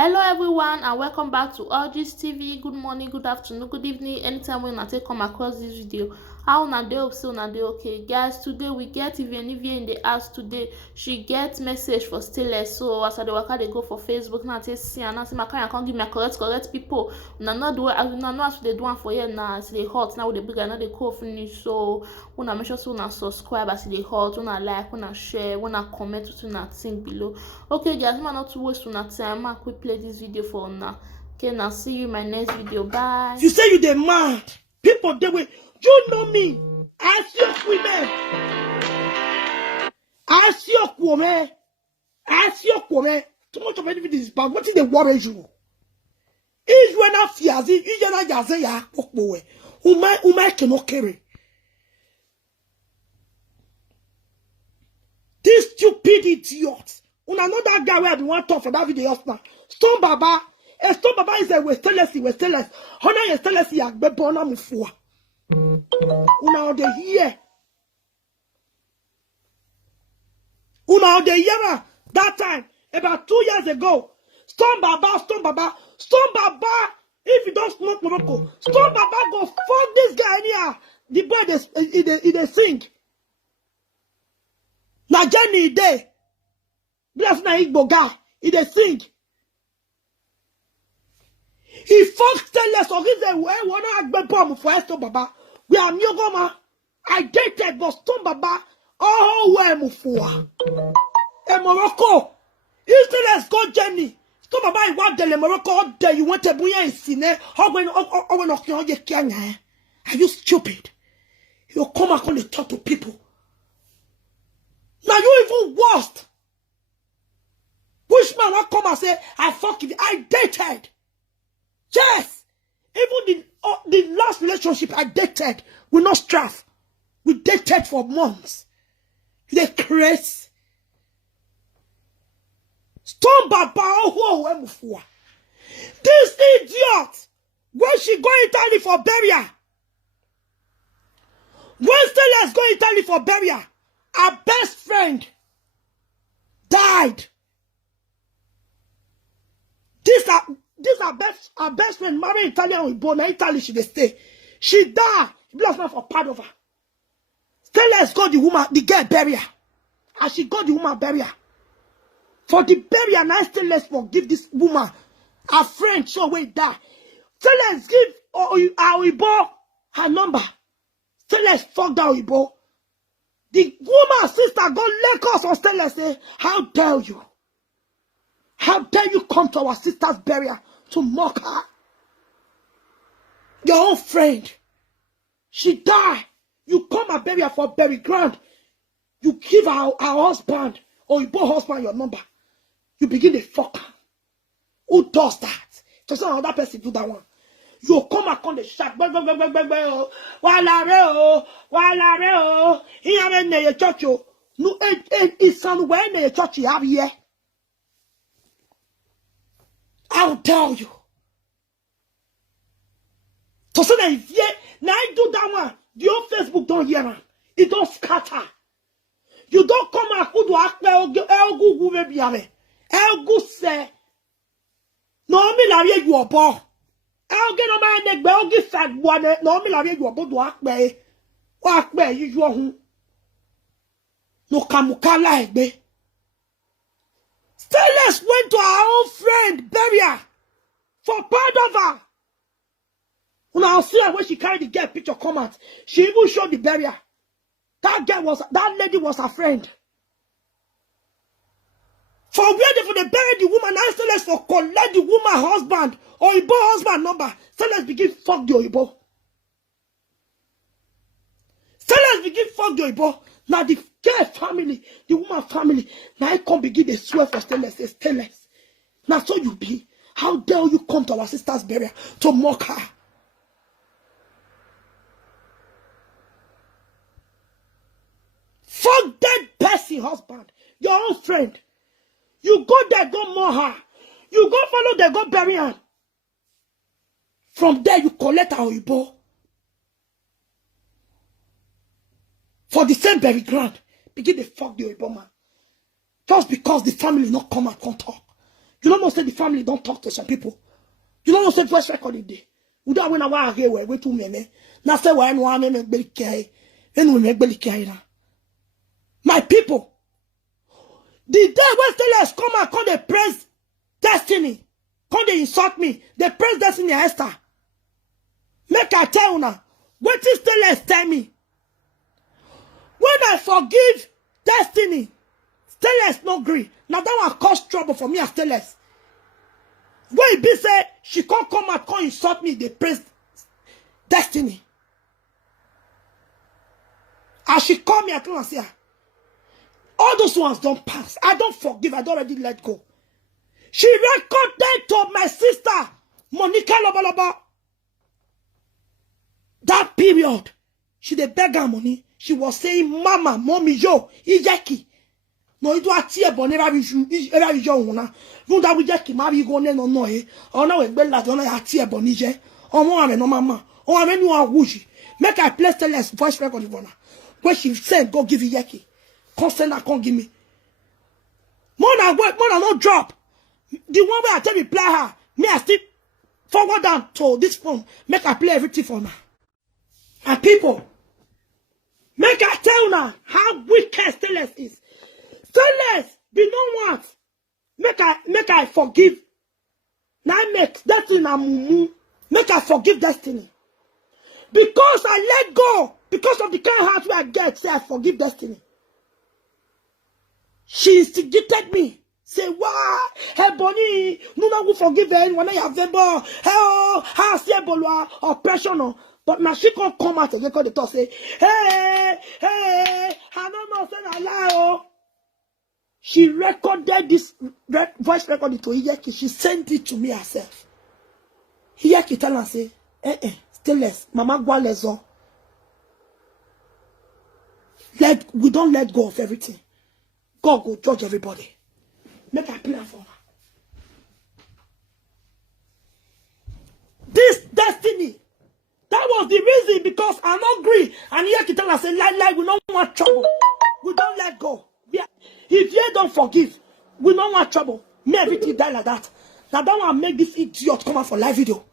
Hello everyone and welcome back to Algis TV. Good morning, good afternoon, good evening, anytime when I take come across this video. How una dey hope say una dey okay. Guys, today we get Ivy in the house today. She get message for Stainless. So as I dey waka dey go for Facebook now, I take see and now say my carry come give me correct people. Una no do una know as we dey do am for here now. As e dey hot now we dey bring another cold finish. So una make sure say una subscribe as e dey hot, una like, una share, una comment wetin una think below. Okay guys, make I not to waste una time. I quick play this video for now. Okay, now see you in my next video. Bye. You say you dey mad. People they will. You know me. I see your women. I see your woman. I see your woman. Too much of anything is bad. What is the worry you? Is when I fear it. Is when I yaze ya okbowe. Umay cannot carry. This stupid idiot. Una know that guy where I want to talk for that video just now. Stone Baba. Stone Baba is a Westless. Honor is Westless. Ya be born am for. Una de here. Una de here. That time about 2 years ago. Stone Baba. If you don't smoke Morocco, Stone Baba go fuck this guy here. The boy they sing. Na Jenny day. Bless na Igbo guy. He dey sing. He fuck Stainless or he's a way wanna agbe bomb for Stone Baba. We are Myogoma. I dated but Stone Baba. Oh where mufua. E Morocco. If Stainless go Jenny. Stone Baba I want the Morocco all day. You want to be in Sine. How when are you stupid? You come back on the talk to people. Now you even worst. Bushman will come and say, I fuck it. I dated. Yes. Even the last relationship I dated, we not straff. We dated for months. They crazy. Stone Baba. This idiot. When she go Italy for burial. When Stainless go Italy for burial. Our best friend died. This our best friend married Italian with born in Italy. She dey stay. She died. She bless not for part of her. Stainless got the woman, the girl burial. And she got the woman burial. For the burial, now Stainless forgive this woman. Her friend show way die. Stainless give our Ibo her number. Stainless fuck that Ibo. The woman sister got Lagos on Stainless say, how dare you? How dare you come to our sister's burial to mock her? Your own friend. She died. You come and bury her for bury ground. You give our husband or your husband your number. You begin to fuck her. Who does that? Just another person do that one. You come and come the shot. Walare. He have in your church. No, it's somewhere in your church you have here. I'll tell you. So say that if now I do that one, the old Facebook don't hear him. It don't scatter. You don't come and who do act elgu be biare. Elgu say no me la you obo. Elgu no ma nek be elgu fag one no me la you obo do act be. O act be you hu. No kamukala egbe. Stainless went to her own friend, burial, for part of her. Now see her when she carried the girl picture come out. She even showed the burial. That lady was her friend. For where they bury the woman, now Stainless for collect the woman husband or Ibo husband number. Stainless begin fuck the Ibo. Stainless begin fuck the Ibo. Now the girl family, the woman family, now I come begin to swear for Stainless. Say Stainless. Now so you be. How dare you come to our sister's burial to mock her? Fuck that person husband, your own friend. You go there, go mock her. You go follow there, go bury her. From there you collect our Ibo. For the same bury ground, begin to fuck the Oibo man. Just because the family not come and come talk. You don't know say the family don't talk to some people. You don't know say voice recording day. We don't when I want to hear we too many. Now say why no one make belly care. Then we make belly care. My people, the day when Steelers come and call they praise Destiny, come they insult me. They praise Destiny Esther. Make I tell you now, what is Steelers tell me? When I forgive Destiny, Steelers no agree. Now that one cause trouble for me as Steelers. When it be say she can't come and come insult me, they praise Destiny. As she call me, I come and say, all those ones don't pass. I don't forgive. I don't already let go. She recorded to my sister, Monica Lobaloba. That period, she dey beg her money. She was saying, Mama, Mommy, yo, Ijeki. No, you do a tear, but never be you. No, that we just marry go no eh. Oh, no, it's better than a tear, but nije. Oh, no, Mama. Oh, I mean, you are woozy. Make I play Steelers voice record of honor. When she said, go give Ijeki. Consent, I can't give me. More than work, more than no drop. The one where I tell reply her, me, I still forward down to this phone. Make I play everything for her. And people, make I tell now how wicked Steelers is. Steelers, they don't want. Make I forgive. Now make Destiny na mumu. Make I forgive Destiny. Because I let go. Because of the kind of heart where I get, say I forgive Destiny. She instigated me. Say, wow, hey, Bonnie, no one forgive anyone. I have them, hey, how say, Bolwa, oppression. But now she can't come out again because they talk, say, hey, I don't know, say, I lie, oh. She recorded this voice recording to Iyeki. She sent it to me herself. Iyeki tell her, say, Steelers, Mama Gwalezo. We don't let go of everything. God go judge everybody. Make a plan for her. This Destiny, that was the reason because I'm not agree. And Iyeki tell her, say, lie, we don't want trouble. We don't let go. If you don't forgive, we don't want trouble. May everything die like that. Now that one make this idiot come out for live video.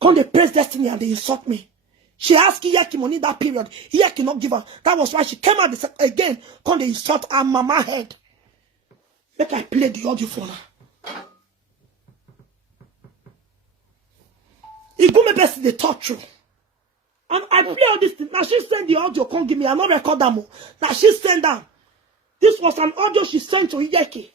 Come they praise Destiny and they insult me. She asked Iyeki money that period. Iyeki not give her. That was why she came out again. Come they insult her mama head. Make I play the audio for her. It go me best the talk true. And I play all this thing. Now she send the audio. Come give me. I not record them. Now she send them. This was an audio she sent to Iyeki.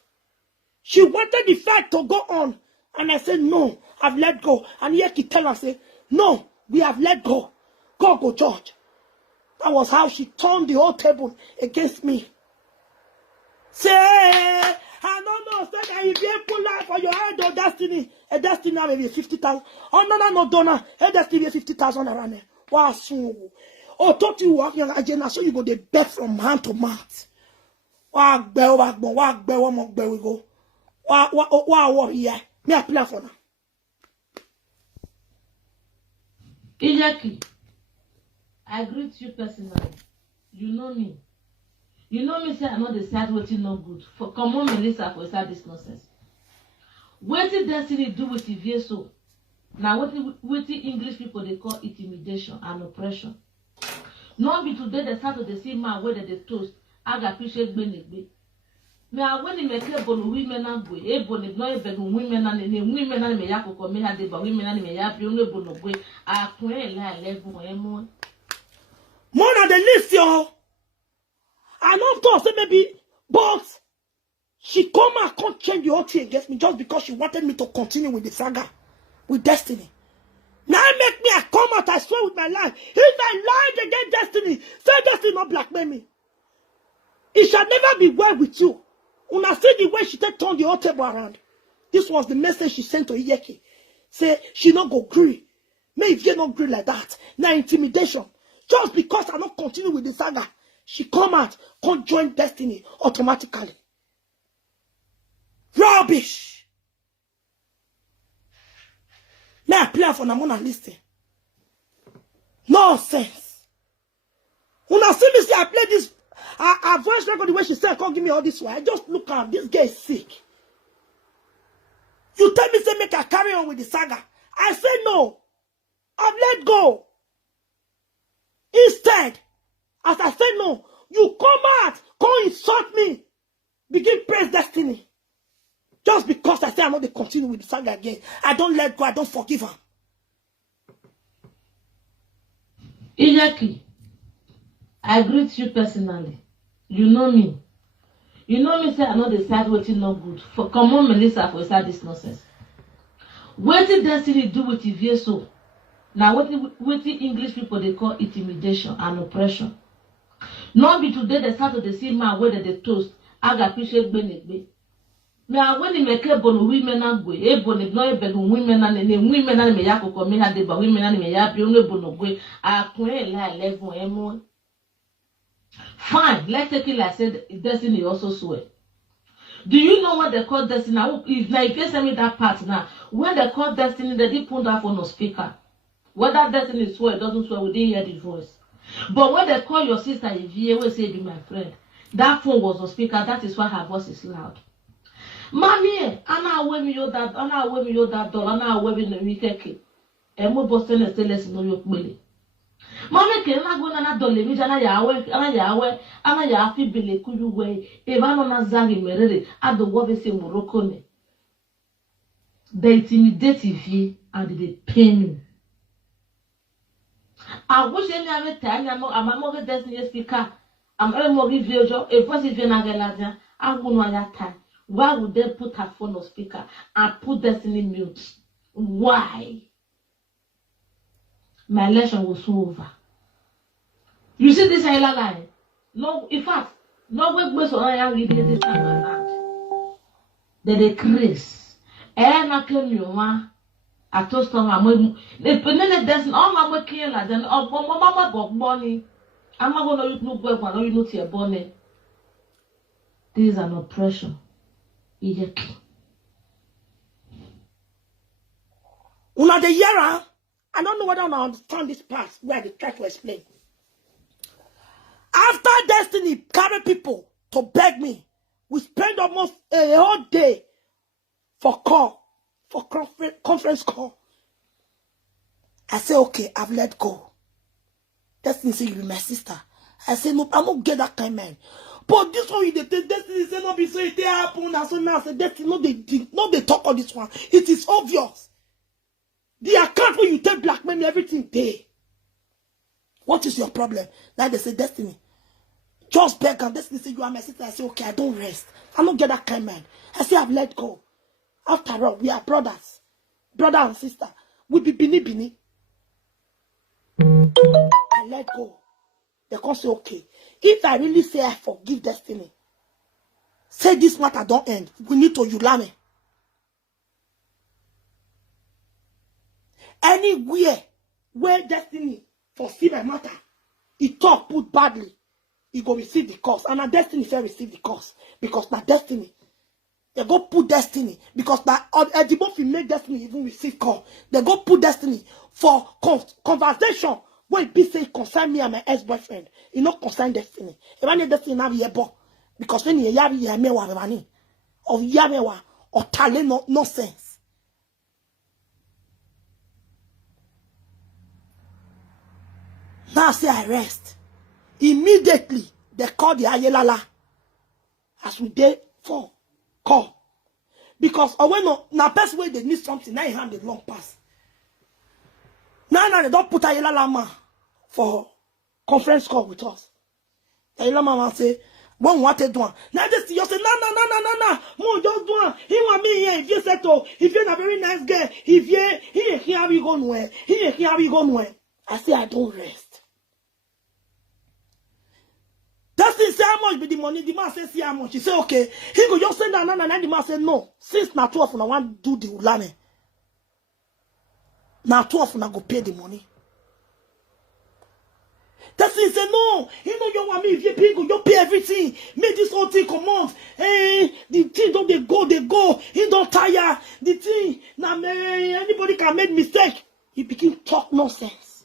She wanted the fight to go on. And I said, no, I've let go. And Iyeki tell her, say, no, we have let go. God go judge. That was how she turned the whole table against me. Say, I don't know, say that if you put life for your head or Destiny, a Destiny now maybe 50,000. Oh, no, Donna, a Destiny 50,000 around there. Wow, so. Oh, talk to you, young agenda, so you go the beg from hand to mouth. Wow, we go. Wow, yeah. Me a play for now. Iyeki, I greet you personally. You know me. You know me say I'm not the side waiting no good. For come on, Melissa, for start this nonsense. What did Destiny do with the so? Now what the English people they call intimidation and oppression. Not be today they start to the same man where they toast. I got appreciate me. Me I when me make bon women and go. E bon no e beg women and me yakoko me had the women and me ya bi no bon go. I pray la level emo. More than the list, yo. I know thought say maybe, but she come and can't change the whole thing against me just because she wanted me to continue with the saga, with Destiny. Now make me a come out, I swear with my life. If I lied against Destiny, say Destiny not blackmail me. It shall never be well with you. When I see the way she turned the whole table around. This was the message she sent to Iyeki. Say, she not go agree. May if you not agree like that. Now intimidation. Just because I not continue with the saga. She come out, can't join Destiny automatically. Rubbish. May I play for Namona listen? Nonsense. When I see me say I play this, I voice record the way she said, can't give me all this way. I just look at her, this girl is sick. say make I carry on with the saga. I say no. I've let go. Instead, as I say no, you come out, come insult me, begin praise destiny. Just because I say I'm not going to continue with the saga again. I don't let go, I don't forgive her. Iyeki, I greet you personally. You know me. You know me say I know the side waiting not good. For come on, Melissa, for start this nonsense. What did destiny do with Ivie so? Now what the English people they call intimidation and oppression. Not be today they start to see man where they toast. I got appreciate benefit. Now when they make a bon women and go, a bon no ben women and women and me yako come had the women and me yapi only bonogwe. I queen like level emo. Fine, let's take it like I said, destiny also swear. Do you know what they call destiny? If you send me that part now, when they call destiny, they didn't put that phone on speaker. Whether destiny swear, doesn't swear, we didn't hear the voice. But when they call your sister, if you always say, be my friend, that phone was on speaker, that is why her voice is loud. Mommy, I'm away me your that, I'm away me your that doll, I'm away me the weekend. And more Boston and say, let's know your belly. Mama can not go na dole mi jana yawe ana ya fi bele kuju we e ba no na zangi merere ado wo be se Morocco ne. They intimidate you and they pain me. I wish any other time I'm a more destiny speaker. I'm a more video a positive na I won't know that time. Why would they put her phone on speaker and put destiny mute? Why? My election was over. You see this line? No, in fact, no way goes on I read this time around. They decrease. Na can you ma? I told some I'm the penny doesn't all my working like then oh mama got money. I'm not gonna no go one or you not your bonnet. This is an oppression. Una the yara. I don't know whether I understand this part where they try to explain. After destiny carry people to beg me, we spend almost a whole day for conference call. I say, okay, I've let go. Destiny say, you be my sister. I say, no, I'm not get that kind man. But this one, destiny say, no, be so it happen. And so now, I say, destiny, no, they talk on this one. It is obvious. The account where you take blackmail, everything there. What is your problem? Now they say, destiny. Just beg and destiny say, you are my sister. I say, okay, I don't rest. I don't get that kind man. I say, I've let go. After all, we are brothers. Brother and sister. We be bini. I let go. They can say, okay. If I really say I forgive destiny, say this matter don't end. We need to Yulame. Anywhere where destiny foresee my matter, it talk put badly, he go receive the cost. And a destiny fair receive the cost. Because na destiny. They go put destiny. Because na the both make destiny even receive call. They go put destiny for conversation where it be say concern me and my ex-boyfriend. It not concern destiny. If I need destiny now be a bo. Because when you have yamewa money or yamewa or talent no sense. Now say I rest. Immediately, they call the Ayelala. As we did for call. Because when na best way they need something, now you hand the long pass. Now they don't put Ayelala man for conference call with us. Ayelala man say, when what they do? Now they see you say, no. More just do. He want me here. If you settle, if you're a very nice guy, if he here we go nowhere. He here we go nowhere. I say I don't rest. That's say how much be the money. The man says see how much. He say okay. He go just send that and the man say no. Since na 12 na want do the ulame. Na 12 na go pay the money. That's say no. He know you want me if you pay go you pay everything. Make this whole thing come out. Hey, the thing don't they go. He don't tire. The thing now anybody can make mistake. He begin talk nonsense.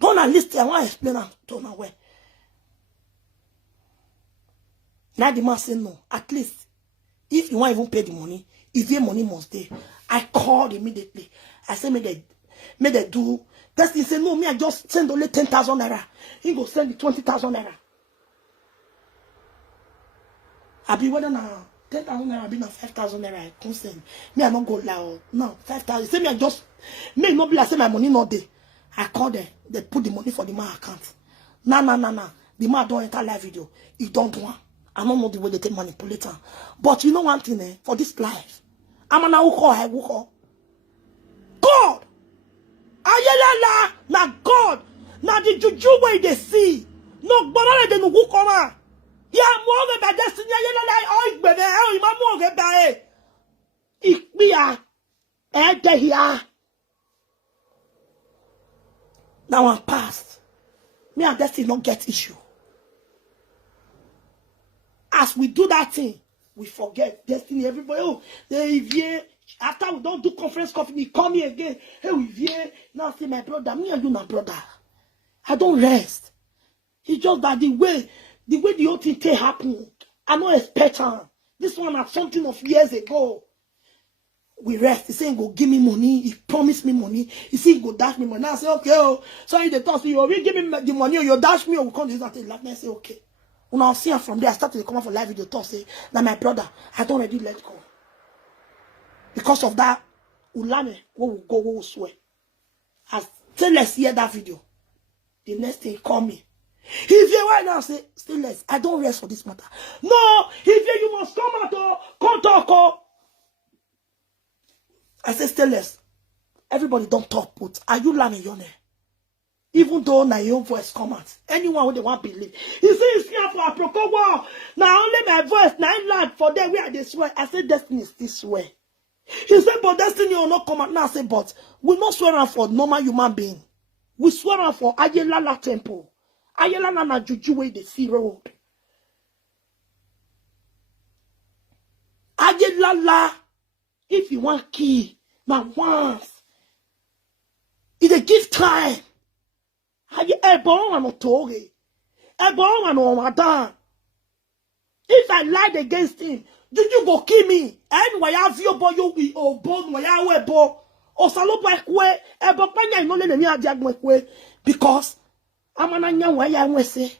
Don't listen, I want to explain to my way. Now the man say no. At least, if you want even pay the money, if your money must pay. I called immediately. I said, may they do. That's he said, no, me, I just send only 10,000 naira. He go send the 20,000 naira. I be whether now 10,000 naira, I be now 5,000 naira. I can't send. Me, I don't go loud. No, 5,000. Say me, I just, me, no be like say my money not there. I call them. They put the money for the man account. Nah. The man don't enter live video. He don't want. I don't know the way they take manipulate her. But you know one thing, for this life, I'm an awuko. God! Ayelala! Na God! Na the juju way they see. No, but all they no go come on. Ya mo be destiny ayelala o igbebe o imamu o ge ba e. Ikpia e de here. Now I'm past. Me and destiny not get issue. As we do that thing, we forget destiny. Everybody, oh, they after we don't do conference coffee, he call me again. Hey, we now say my brother, me and you, my brother. I don't rest. It's just that the way the whole thing happened, I don't expect her. This one had something of years ago. We rest. He said, go give me money. He promised me money. He said, he go dash me money. Now I say, okay, oh, sorry, they toss me. You will give me the money or you dash me or we come to this and I say, okay. When I see her from there, I started to come out for live video talk, say, that my brother, I don't already let go. Because of that, Ulame, we will go, we will swear. As let's hear that video. The next thing, call me. If you right now say, Stainless, I don't rest for this matter. No, if you must come out or come talk. I say, Stainless, everybody don't talk, but are you learning your name? Even though na your voice come out, anyone who they want believe. You see, it's here for a procure war. Now only my voice, now I'm loud for them where they swear. I said, destiny is this way. He said, but destiny will not come out. Now I say, but we not swear for normal human being. We swear for Ayelala temple. Ayelala na juju way the sea road. Ayelala, if you want key, now once. It a give time. If I lied against him, did you go kill me? And why have you boy you or born why I wear bo or salo by way a bopanya no let me a because I'm an anya why I will say.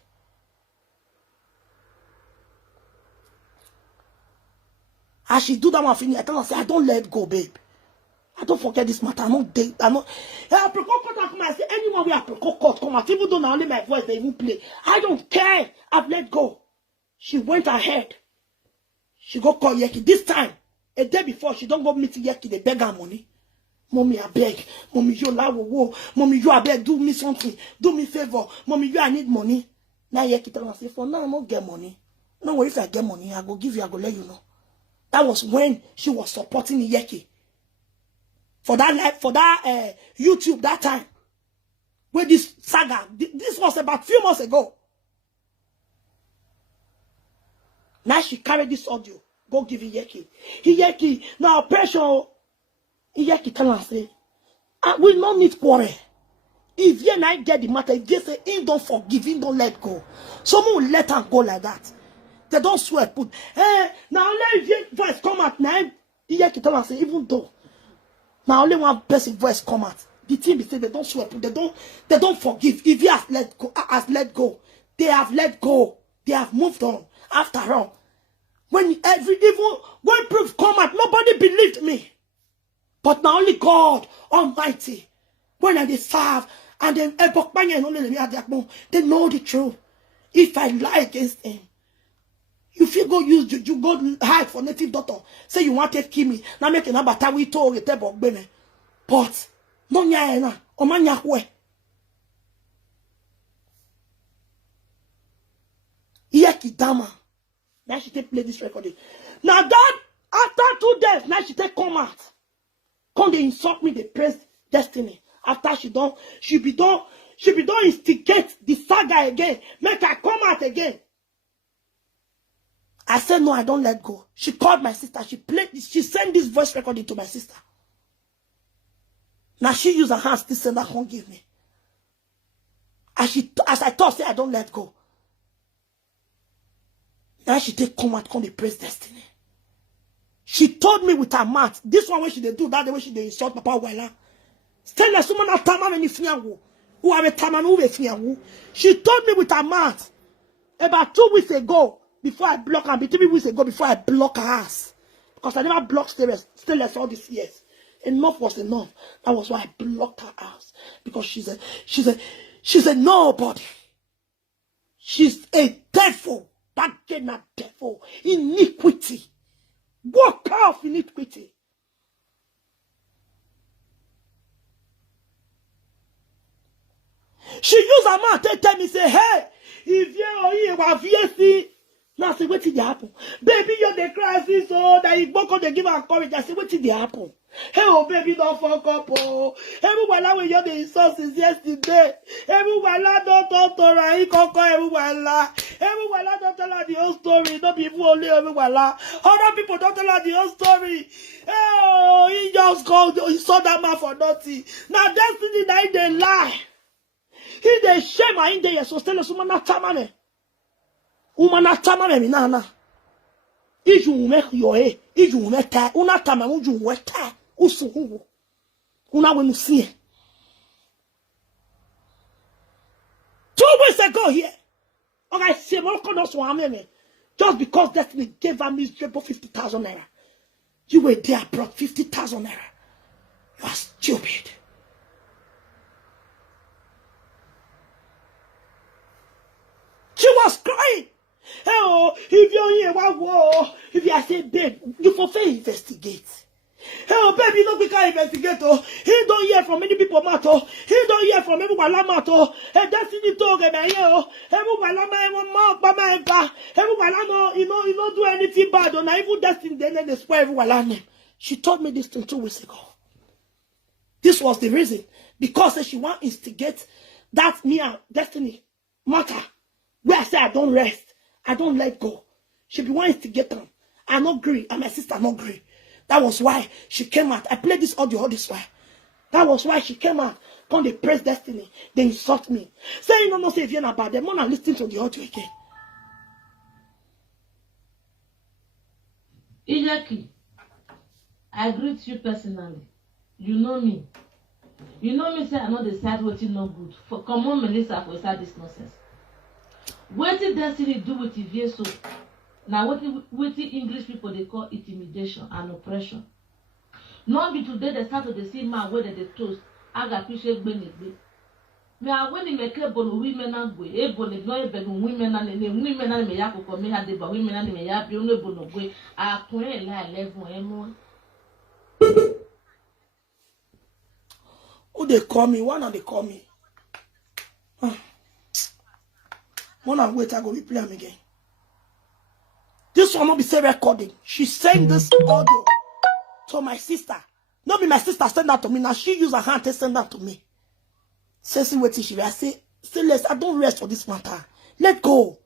I should do that one thing. I tell her, say, I don't let go, babe. I don't forget this matter. I don't date. I don't. I say anyone we have court come out. Even though now only my voice they even play. I don't care. I've let go. She went ahead. She go call Yeki. This time, a day before, she don't go meet Yeki. They beg her money. Mommy, I beg. Mommy, you la wo. Mommy, you I beg. Do me something. Do me favor. Mommy, you I need money. Now Yeki tell her say for now I don't get money. No, if I get money, I go give you. I go let you know. That was when she was supporting Yeki. For that YouTube that time. Where this saga, this was about a few months ago. Now she carried this audio. Go give Yeki. Yeki, now pressure. Yeki tell her say, we no need quarrel. If you and I get the matter, if they say, he don't forgive, he don't let go. Someone will let her go like that. They don't swear, put, now let your voice come out. Now, Yeki tell her say, even though, now only one person voice come out. The team be say they don't swear, they don't forgive. If he has let go, they have let go. They have moved on. After all, when proof come out, nobody believed me. But now only God Almighty, when I serve, and then they know the truth. If I lie against him, if you go use you go hide for native daughter, say you want to kill me, now make another tawi to a table bene. But no nya o manya hwe. Yeki dama. Now she take play this recording. Now that after 2 days, now she take come out. Come they insult me, they praise destiny. After she be done instigate the saga again. Make her come out again. I said, no, I don't let go. She called my sister. She sent this voice recording to my sister. Now she used her hands to send that won't give me. As I thought, say I don't let go. Now she take come out, come the praise Destiny. She told me with her mouth, this one when she dey do that, the way she dey insult Papa Wella. Stella, someone that time when who have a time who she told me with her mouth about 2 weeks ago before I block her, 3 weeks ago before I block her ass. Because I never blocked Stella all these years. Enough was enough. That was why I blocked her ass. Because she's a nobody. She's a devil. That girl a devil. Iniquity. What kind of iniquity? She use her mouth to tell me, say, hey, if you have VSC, now say, what did happen? Baby, you're the crisis, so that you both they give her courage. I say, what did happen? Hey, oh, baby, don't fuck up, oh. Everyone, when you're the resources yesterday. Everyone, don't talk to her. He can't call everyone. Everyone, don't tell her the whole story. Not people only everyone. Other people don't tell her the whole story. Oh, he just called, he saw that man for nothing. Now, Destiny, now they lie. He they shame her in there, so still a woman not tamame. Woman not tamame, nana. If you make your head, if you make tie, una tamame, you wear tie. Usuhu. Una when you see it. 2 weeks ago here. Okay, see, just because Destiny gave her miserable 50,000 naira. You were there, brought 50,000 naira. You are stupid. She was crying. Hey, oh, if you're here, what? If you say, babe, you fulfill investigate. Hey, oh, baby, you don't become investigator. He don't hear from many people matter. He don't hear from everyone matter. Hey, Destiny talk about you. Everyone you don't do anything bad. Or not even Destiny, then they spoil everyone. She told me this thing 2 weeks ago. This was the reason. Because she want to instigate that me and Destiny matter. Where I say I don't rest. I don't let go. She be wanting to get them. I not agree. And my sister not agree. That was why she came out. I played this audio all this while. That was why she came out. Come they praise Destiny. They insult me. Say you don't know say if you're not bad. Them wanna listen to the audio again. Ijaki, I greet you personally. You know me. You know me say I know the side what you no good. For come on Melissa for start this nonsense. What did Destiny do with Ivieso? Now, what the English people they call intimidation and oppression. Not be today they start to the see man where they toast. I got appreciate benefit. Me I when make a bon women and go, a bon no even women and women and me yako for me had the women and me yapi only bono go. I point la level emo. Who they call me? One of they call me. One and wait, I go replay them again. This one not be say recording. She sent this audio to my sister. Not be my sister send that to me. Now she use her hand to send that to me. Say what she I say let's I don't rest for this matter. Let go.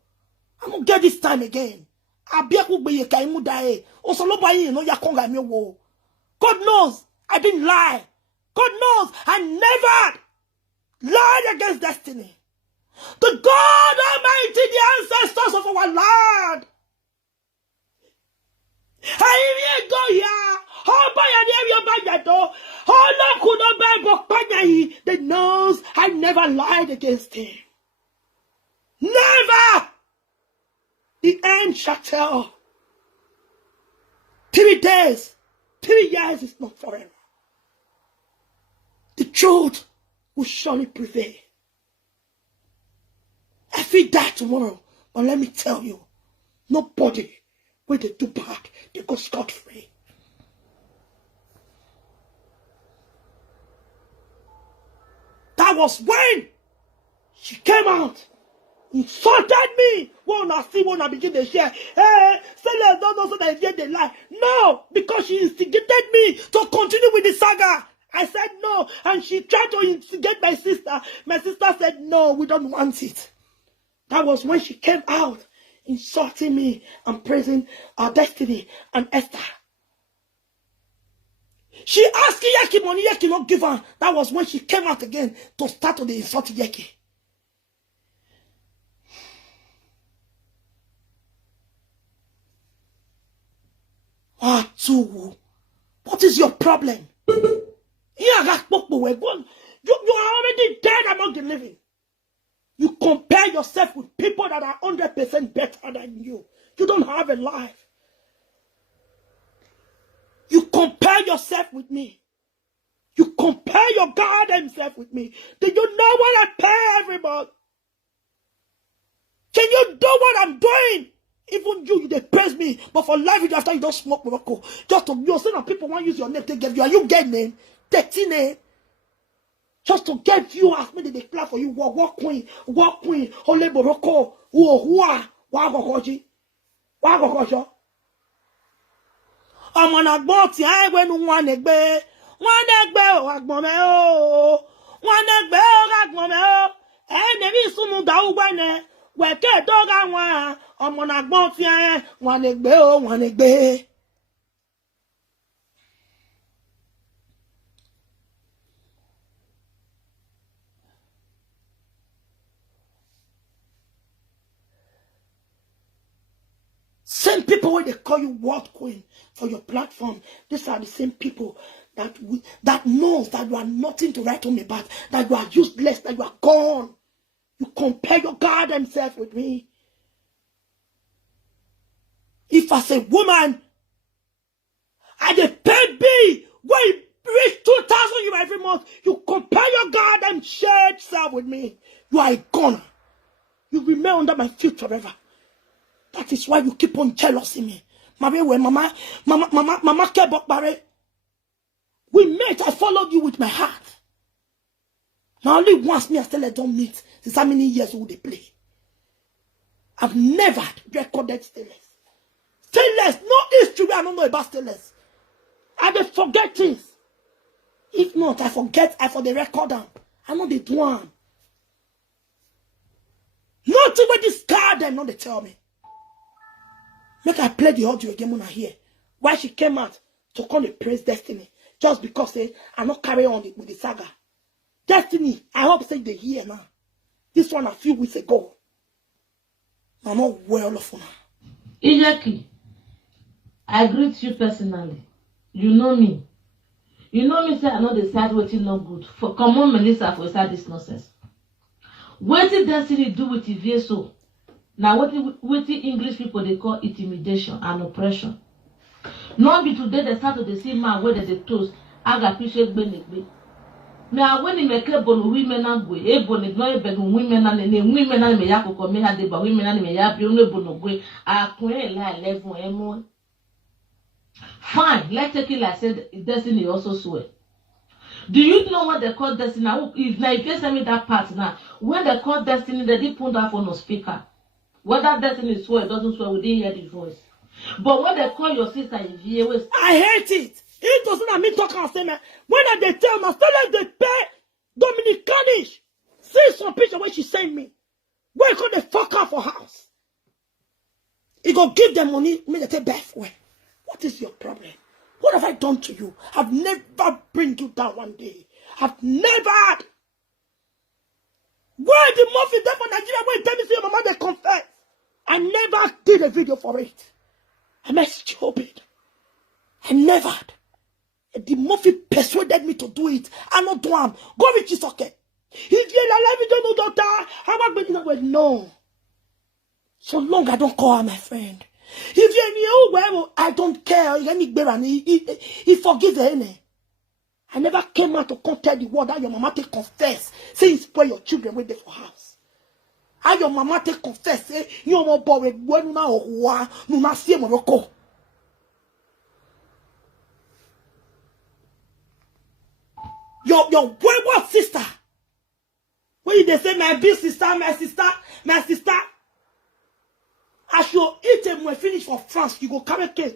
I'm gonna get this time again. I be a be kaimu dae. Also nobody no ya konga me wo. God knows I didn't lie. God knows I never lied against Destiny. The God Almighty, the ancestors of our land. I even go here. Oh, by your door. Oh, no, could not buy the knows I never lied against him. Never. The end shall tell. 3 days, 3 years is not forever. The truth will surely prevail. I feel that tomorrow, but let me tell you, nobody when they do bad, they go scot-free. That was when she came out, insulted me. When I see, when I begin to share, hey, say let's don't know so that they get the lie. No, because she instigated me to continue with the saga. I said no, and she tried to instigate my sister. My sister said no, we don't want it. That was when she came out, insulting me and praising our Destiny and Esther. She asked Yeki money, Yeki not give her. That was when she came out again to start to the insult Yeki. What is your problem? You are already dead among the living. You compare yourself with people that are 100% better than you. You don't have a life. You compare yourself with me. You compare your God himself with me. Do you know what I pay every month? Can you do what I'm doing? Even you they praise me, but for life after you don't smoke Morocco. Just to you say that people want to use your name to give you. Are you getting name? 13 name? Just to get you as many they clap for you. Walk queen, Ole Morocco, Wagoji. I'm on a boat, I went one egg bear. One egg bear, Agmomeo. One egg bear, Agmomeo. And there is some dog. Where get dog and one. I'm on a boat, one egg bear, one egg bear. Same people when they call you world queen for your platform, these are the same people that knows that you are nothing to write home about, that you are useless, that you are gone. You compare your God himself with me. If as a woman, I get paid B, where you reach 2,000 you every month, you compare your God and shared self with me. You are a goner. You remain under my feet forever. That is why you keep on jealousing me. Mama Kebok Bare. We met, I followed you with my heart. Now only once me and Stella don't meet. Since how many years will they play? I've never recorded Stainless. Stainless, no history I don't know about Stainless. I dey forget things. If not, I forget, I for the record them. I know they do one. Nothing with this card them, no they tell me. Make I play the audio again when I hear. Why she came out to come to praise Destiny. Just because I not carry on with the saga. Destiny, I hope say they hear now. This one a few weeks ago. I'm not well off now. Ijaki, I greet you personally. You know me. You know me say I know the side waiting not good. For come on, Melissa, for start this nonsense. What did Destiny do with the VSO? Now what the English people they call intimidation and oppression. Not be today they start to see man where they toast. I got appreciate benefit. Now when you make a bon women and go, a bon ignore bedroom women and women and me yako come had the women and me yap you no bono go. I queen like level emo. Fine, let's take it like said Destiny also swear. Do you know what they call Destiny? If now if you send me that part now, when they call Destiny, they did put that phone on speaker. Whether Destiny swear doesn't swear, we didn't hear the voice. But when they call your sister in VA, I hate it. It doesn't mean talk and say, man. When they tell me, still like they pay Dominic Carnish. See some picture where she sent me. Where could they fuck her for house? He go give them money, me they take back where. What is your problem? What have I done to you? I've never bring you down one day. I've never. Where the muffin there for Nigeria? Where tell me say your mama they confess? I never did a video for it. I'm stupid. I never. The muffin persuaded me to do it. I not do am. Go with your socket. If you're alive, you don't know doctor. How about going that way? No. So long I don't call her my friend. If you're new, well, I don't care. He forgives her. I never came out to come tell the world that your mama take confess. Say you spoil your children with the for house. How your mama take confess. Say you won't borrow when you not see Morocco. Your wayward sister. When they say my big sister, my sister. I should eat them when finish for France. You go carry case.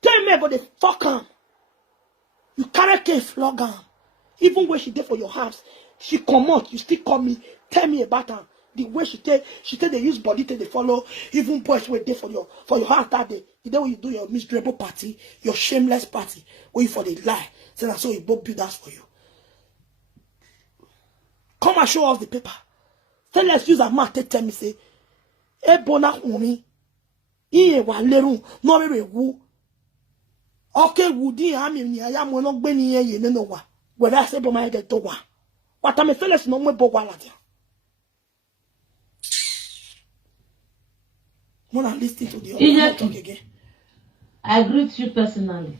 Tell me about the fuck am. You carry case flog am. Even when she did for your house, she come out. You still call me. Tell me about her. The way she take they use body till they follow. Even boys were there for your house that day. The day when you do your miserable party, your shameless party, where you for the lie. So that's how you both build that for you. Come and show us the paper. Tell us use a mouth. Tell me say. E bona uni. Iye wa lerun. No re wu. Okay, woody, I mean, I am one of Benny, you know what. Whether I say, but my head to one. What I'm a fellow, no more Bogwalatia. When I listen to the other, talk again. I greet you personally.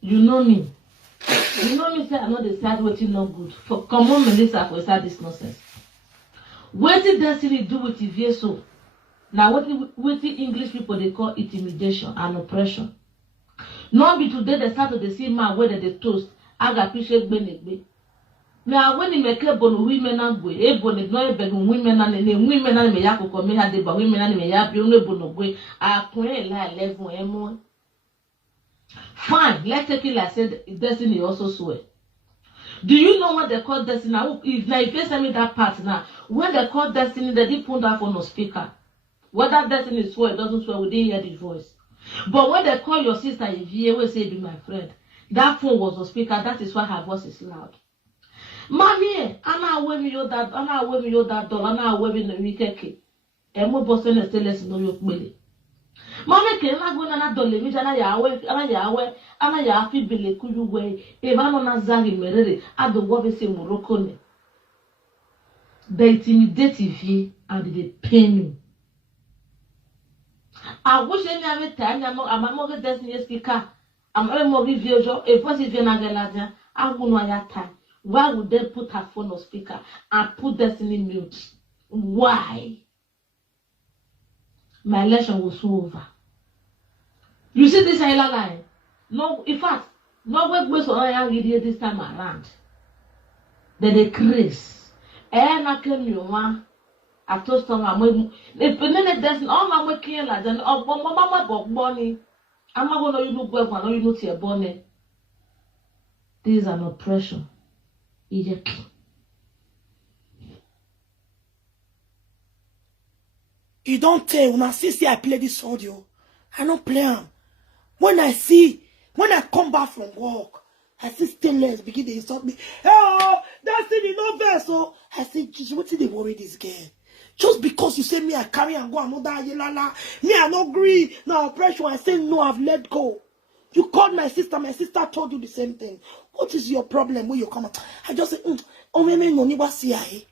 You know me. You know me say I know the side waiting not good. For come on, Melissa, for start this nonsense. What did destiny do with the VSO? Now what the English people they call intimidation and oppression. Not be today they start to see man whether they toast. I got appreciate benegbe. Now when you make a bon women and go, a bon is not a women and women and me yako come had the women and me yap only bonogwe. I pray like level M1. Fine, let's take it like I said, destiny also swear. Do you know what they call destiny? Now, if you send me that part now, when they call destiny, they didn't put that on no speaker. Whether destiny swear, it doesn't swear, we didn't hear the voice. But when they call your sister, if you always say, be my friend, that phone was on speaker, that is why her voice is loud. Mommy, I'm not aware me your that, I'm not aware me your that dollar, I'm not aware me the weekend. And more bossing and still know your money. Mama ke na go na dole mi jana yawe ana ya fi bele kuyu we e ba no na zari merere ado wo be se Morocco ne. They intimidate you and they pain you. I wish any of it time I'm more destiny speaker. I'm a more review a positive na I won't know that time. Why would they put her phone on speaker and put destiny mute? Why? My election was over. You see this island line? No, in fact, no work was on our video this time around. Then they craze. And I came you one. I told some of my destiny, all my working like then, oh, mama bought money. I'm not going to you go and you know your bonnet. This is an oppression. You don't tell when I see I play this audio. I don't play them. When I come back from work, I see Stainless begin to insult me. Oh, that's the no vessel. I say, what did they worry this girl? Just because you say me I carry and go another yelala, me I not agree. No oppression. I say no, I've let go. You called my sister told you the same thing. What is your problem when you come out? I just say, oh me no ni wa CIA.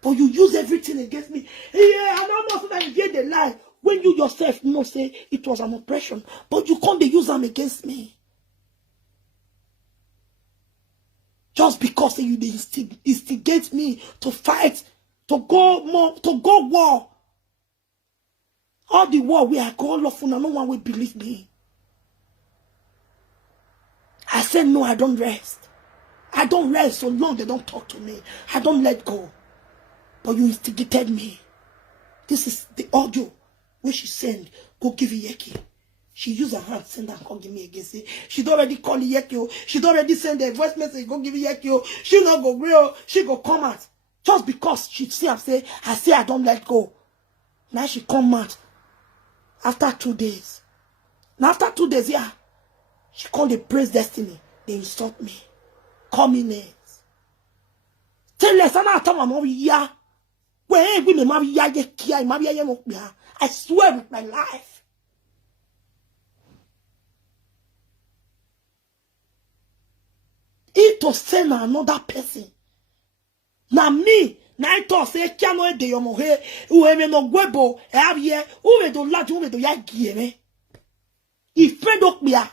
But you use everything against me. Yeah, I don't know so that you get the lie. When you yourself know say it was an oppression, but you can't use them against me. Just because you instigate me to fight, to go war. All the war we are going lawful, no one will believe me. I said no, I don't rest. I don't rest so long they don't talk to me. I don't let go. But you instigated me. This is the audio which she sent. Go give it Yeki. She used her hand, send and come give me again. Say, she'd already called Yeki. She'd already sent a voice message. Go give it Yeki. She not go real. She go come out. Just because she see and say, I don't let go. Now she come out. After 2 days. Now after 2 days, yeah. She called the praise destiny. They insult me. Call me names. Tell us, I'm not yeah. I swear with my life. It to send another person. Now me, na I thought say kiano de yomohe, uwe no gwebo, avye, uwe do laju, uwe do ya gieme. Ife do kbia.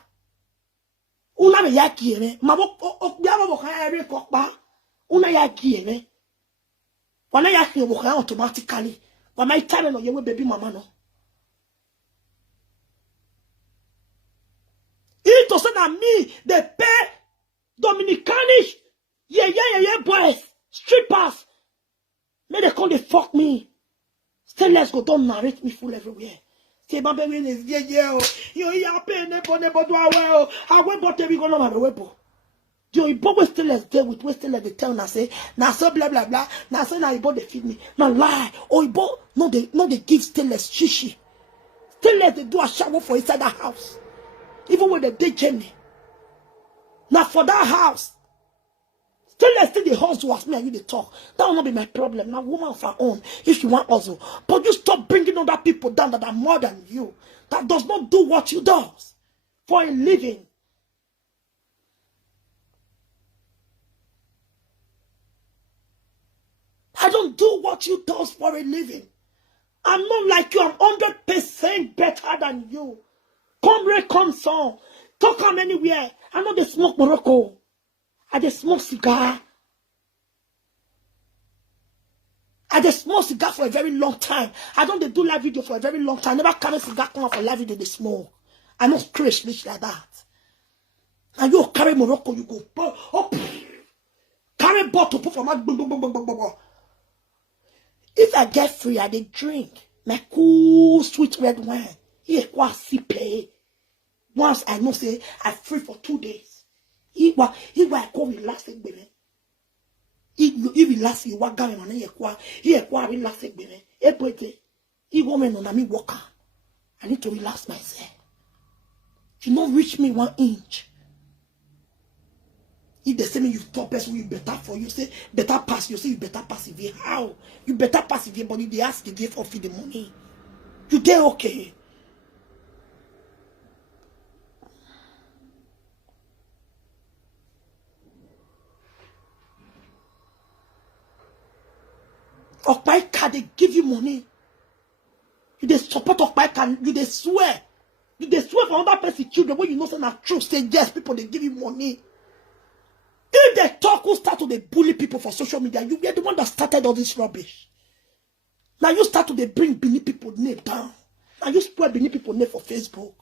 Una me ya gieme. Mabo okbia mo ka ere kokpa. Una ya gieme. Wana ya hiyo boka automatically. Wa my time no yewe baby mama no. It to say na me they pay Dominicanish yeah boys strippers. May they call they fuck me. Still let's go don't narrate me full everywhere. Say my baby is yeah you ya pay nebo do awe I went but we go no ma webo. You both still as there with still at the town and say, now so blah blah blah, now so now you both they feed me. Now lie. Or you both no they give still less shishi. Still less they do a shower for inside that house. Even with the day journey. Now for that house, Still let's still the hustle as me and you they talk. That will not be my problem. Now, woman of her own, if you want hustle. But you stop bringing other people down that are more than you. That does not do what you does for a living. I don't do what you does for a living. I'm not like you. I'm 100% better than you. Come ray, come song. Talk come anywhere. I know they smoke Morocco. I just smoke cigar. I just smoke cigar for a very long time. I don't do live video for a very long time. I never carry cigar come out for live video, they smoke. I not crash like that. And you carry Morocco, you go. Oh, carry bottle, put for my. If I get free, I dey drink my cool, sweet red wine. Here, sipe. Once I know, say, I free for 2 days. He I call relax, baby. He relax, you walk down on here, relax, baby. He woman on me walker. I need to relax myself. You not reach me 1 inch. If they say me you top person, you better for you say better pass. You say you better persevere. How? You better persevere, but if they ask you give off you the money, you get okay. Okpaika, they give you money. You they support Okpaika, you they swear. You they swear for other person's children when you know say not true. Say yes, people they give you money. If they talk who start to they bully people for social media, you are the one that started all this rubbish. Now you start to they bring Benin people name down. Now you spread Benin people name for Facebook.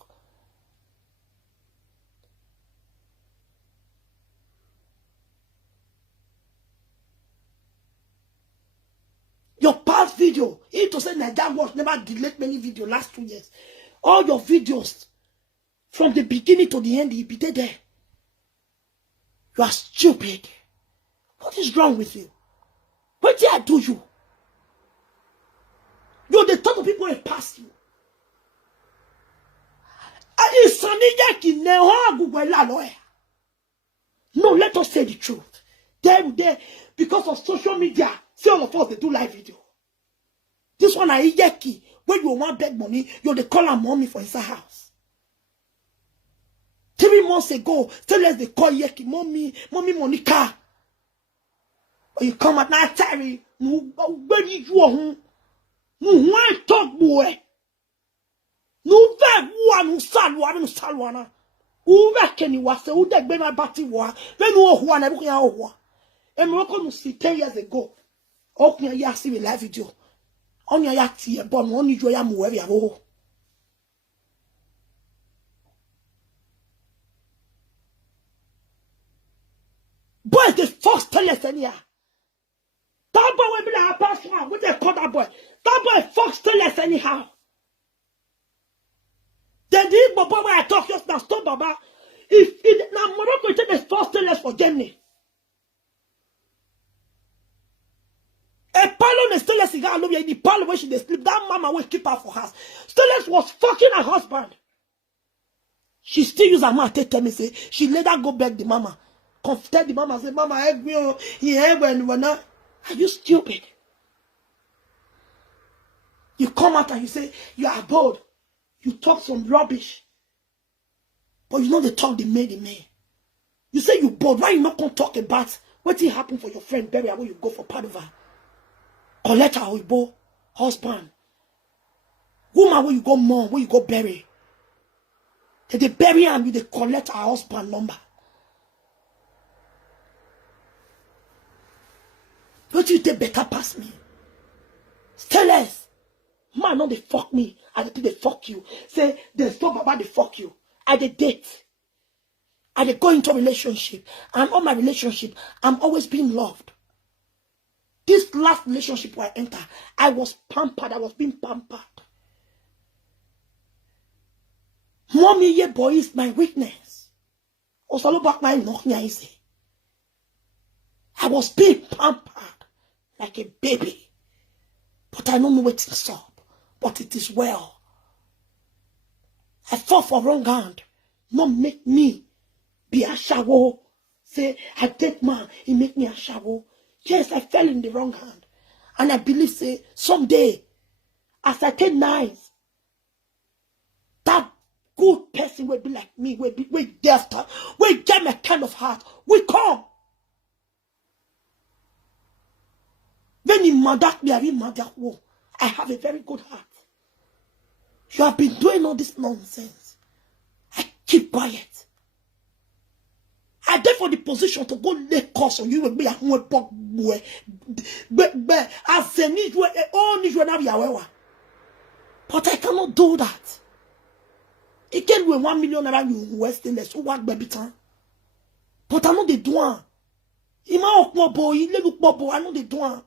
Your past video, it to say Naija Watch never delete many videos last 2 years. All your videos, from the beginning to the end, you be there. You are stupid. What is wrong with you? What did I do you? You're the type of people who pass you. No, let us say the truth. There, because of social media, see all of us, they do live video. This one, I yeki. When you want beg money, you they call her mommy for inside house. 3 months ago, still as they call yeki, mommy Monica. But you come at night, Terry, where you are, no one talk boy. No that one who salwana. Who reckon you was who that been my batty war, when you are one, everything over. And Morocco no see 10 years ago. Open your yasi with live video. On your yati, but only you are more every hour. Boy, the first tell us anyhow. That boy will be like a past one. What they call that boy? That boy first tell us anyhow. They did Baba when I talk just now. Stop Baba. If now Morocco take the first tell us for Germany. A palo still a cigar love the palo where she dey sleep. That mama will keep her for her. Stella was fucking her husband. She still use her mouth to tell me say she let her go beg the mama. Confide the mama say mama help me. He help when not. Are you stupid? You come out and you say you are bold. You talk some rubbish. But you know the talk they made in me. You say you bold. Why you not gonna talk about what will happen for your friend burial when you go for Padova? Collect her Oibo husband. Woman where you go mom, where you go bury. They bury him, they collect her husband number. Don't you take better past me? Tell us. Man, no, they fuck me. I think they fuck you. Say, there's no Baba, they fuck you. I they date. I they go into a relationship. And all my relationship, I'm always being loved. This last relationship where I enter, I was pampered. I was being pampered. Mommy, ye boy is my weakness. Also, back my easy. I was being pampered like a baby. But I don't know what it's up. But it is well. I fought for wrong hand. Not make me be a shawo. say, I take man, he make me a shadow. Yes, I fell in the wrong hand. And I believe, say, someday, as I take nice, that good person will be like me, will get my kind of heart, will come. When you murder me, I have a very good heart. You have been doing all this nonsense. I keep quiet. I there for the position to go lay curse on you with me and but as a need but I cannot do that. It can with 1 million around you wasting less work baby time. But I know the doing. Ima boy, little bobo, I know the doing.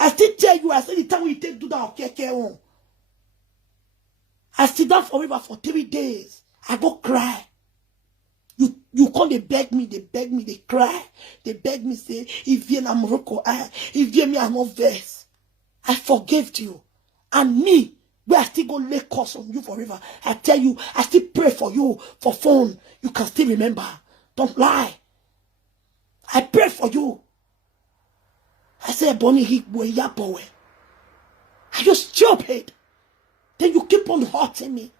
I still tell you, I said the time we take do that okay on. I sit down forever for 3 days. I go cry. You come, they beg me, they cry. They beg me, say, if you are Morocco, if you are not verse, I forgave you. And me, we are still going to lay curse on you forever. I tell you, I still pray for you, for phone. You can still remember. Don't lie. I pray for you. I say, Bonnie, he boy, ya boy. Are you stupid? Then you keep on hurting me.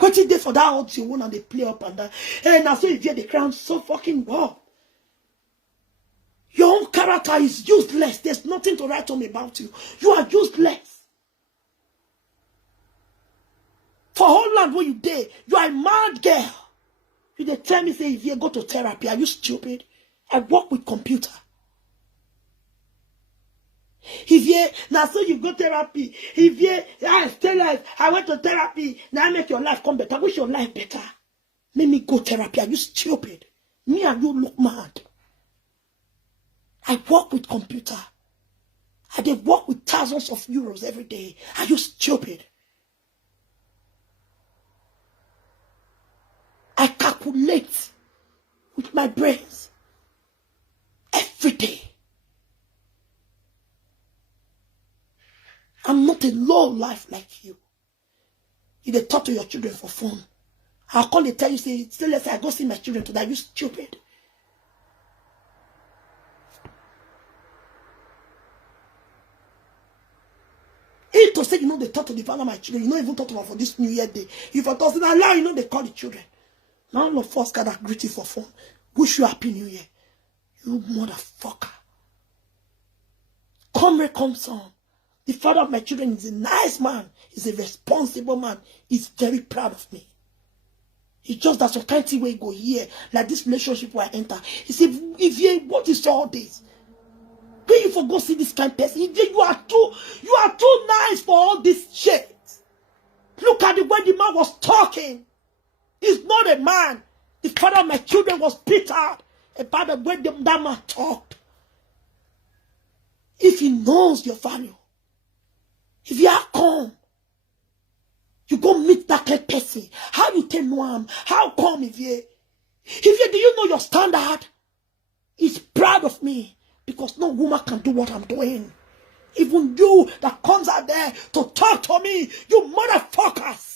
Waiting there for that old you and they play up and down. And I say you hear the crown so fucking well. Your own character is useless. There's nothing to write home about you. You are useless. For whole land where you there, you are a mad girl. You they tell me say if you go to therapy, are you stupid? I work with computer. If you now so you go therapy, if you stay life, I went to therapy, now I make your life come better. I wish your life better. Make me go therapy. Are you stupid? Me and you look mad. I work with computer. I they work with thousands of euros every day. Are you stupid? I calculate with my brains every day. I'm not a low life like you. You they talk to your children for fun. I'll call and tell you, say, let's say I go see my children today. You stupid. If to say you know they talk to the father of my children, you don't even talk to them for this New Year day. If I talk to them, you know they call the children. Now all of us gather greet you for fun. Wish you happy New Year. You motherfucker. Come son. The father of my children is a nice man. He's a responsible man. He's very proud of me. It's just that some kind of way go here, like this relationship where I enter. He said, if you what is all this? When you for go see this kind of person, you are too nice for all this shit. Look at the way the man was talking. He's not a man. The father of my children was bitter about the way that man talked. If he knows your value, if you are calm, you go meet that kind of person. How you tell know him? How come if you do you know your standard? He's proud of me because no woman can do what I'm doing. Even you that comes out there to talk to me, you motherfuckers.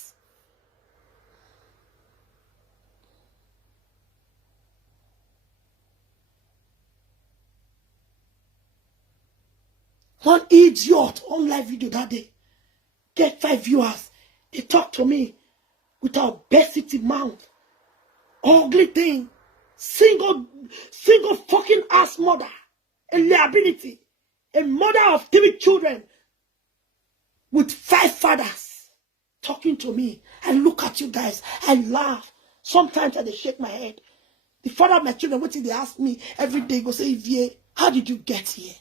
One idiot on live video that day get 5 viewers. They talk to me with our obesity mouth, ugly thing, single fucking ass mother, a liability, a mother of 3 children with 5 fathers talking to me. I look at you guys, I laugh. Sometimes I shake my head. The father of my children, what did they ask me every day? Go say, Vie, how did you get here?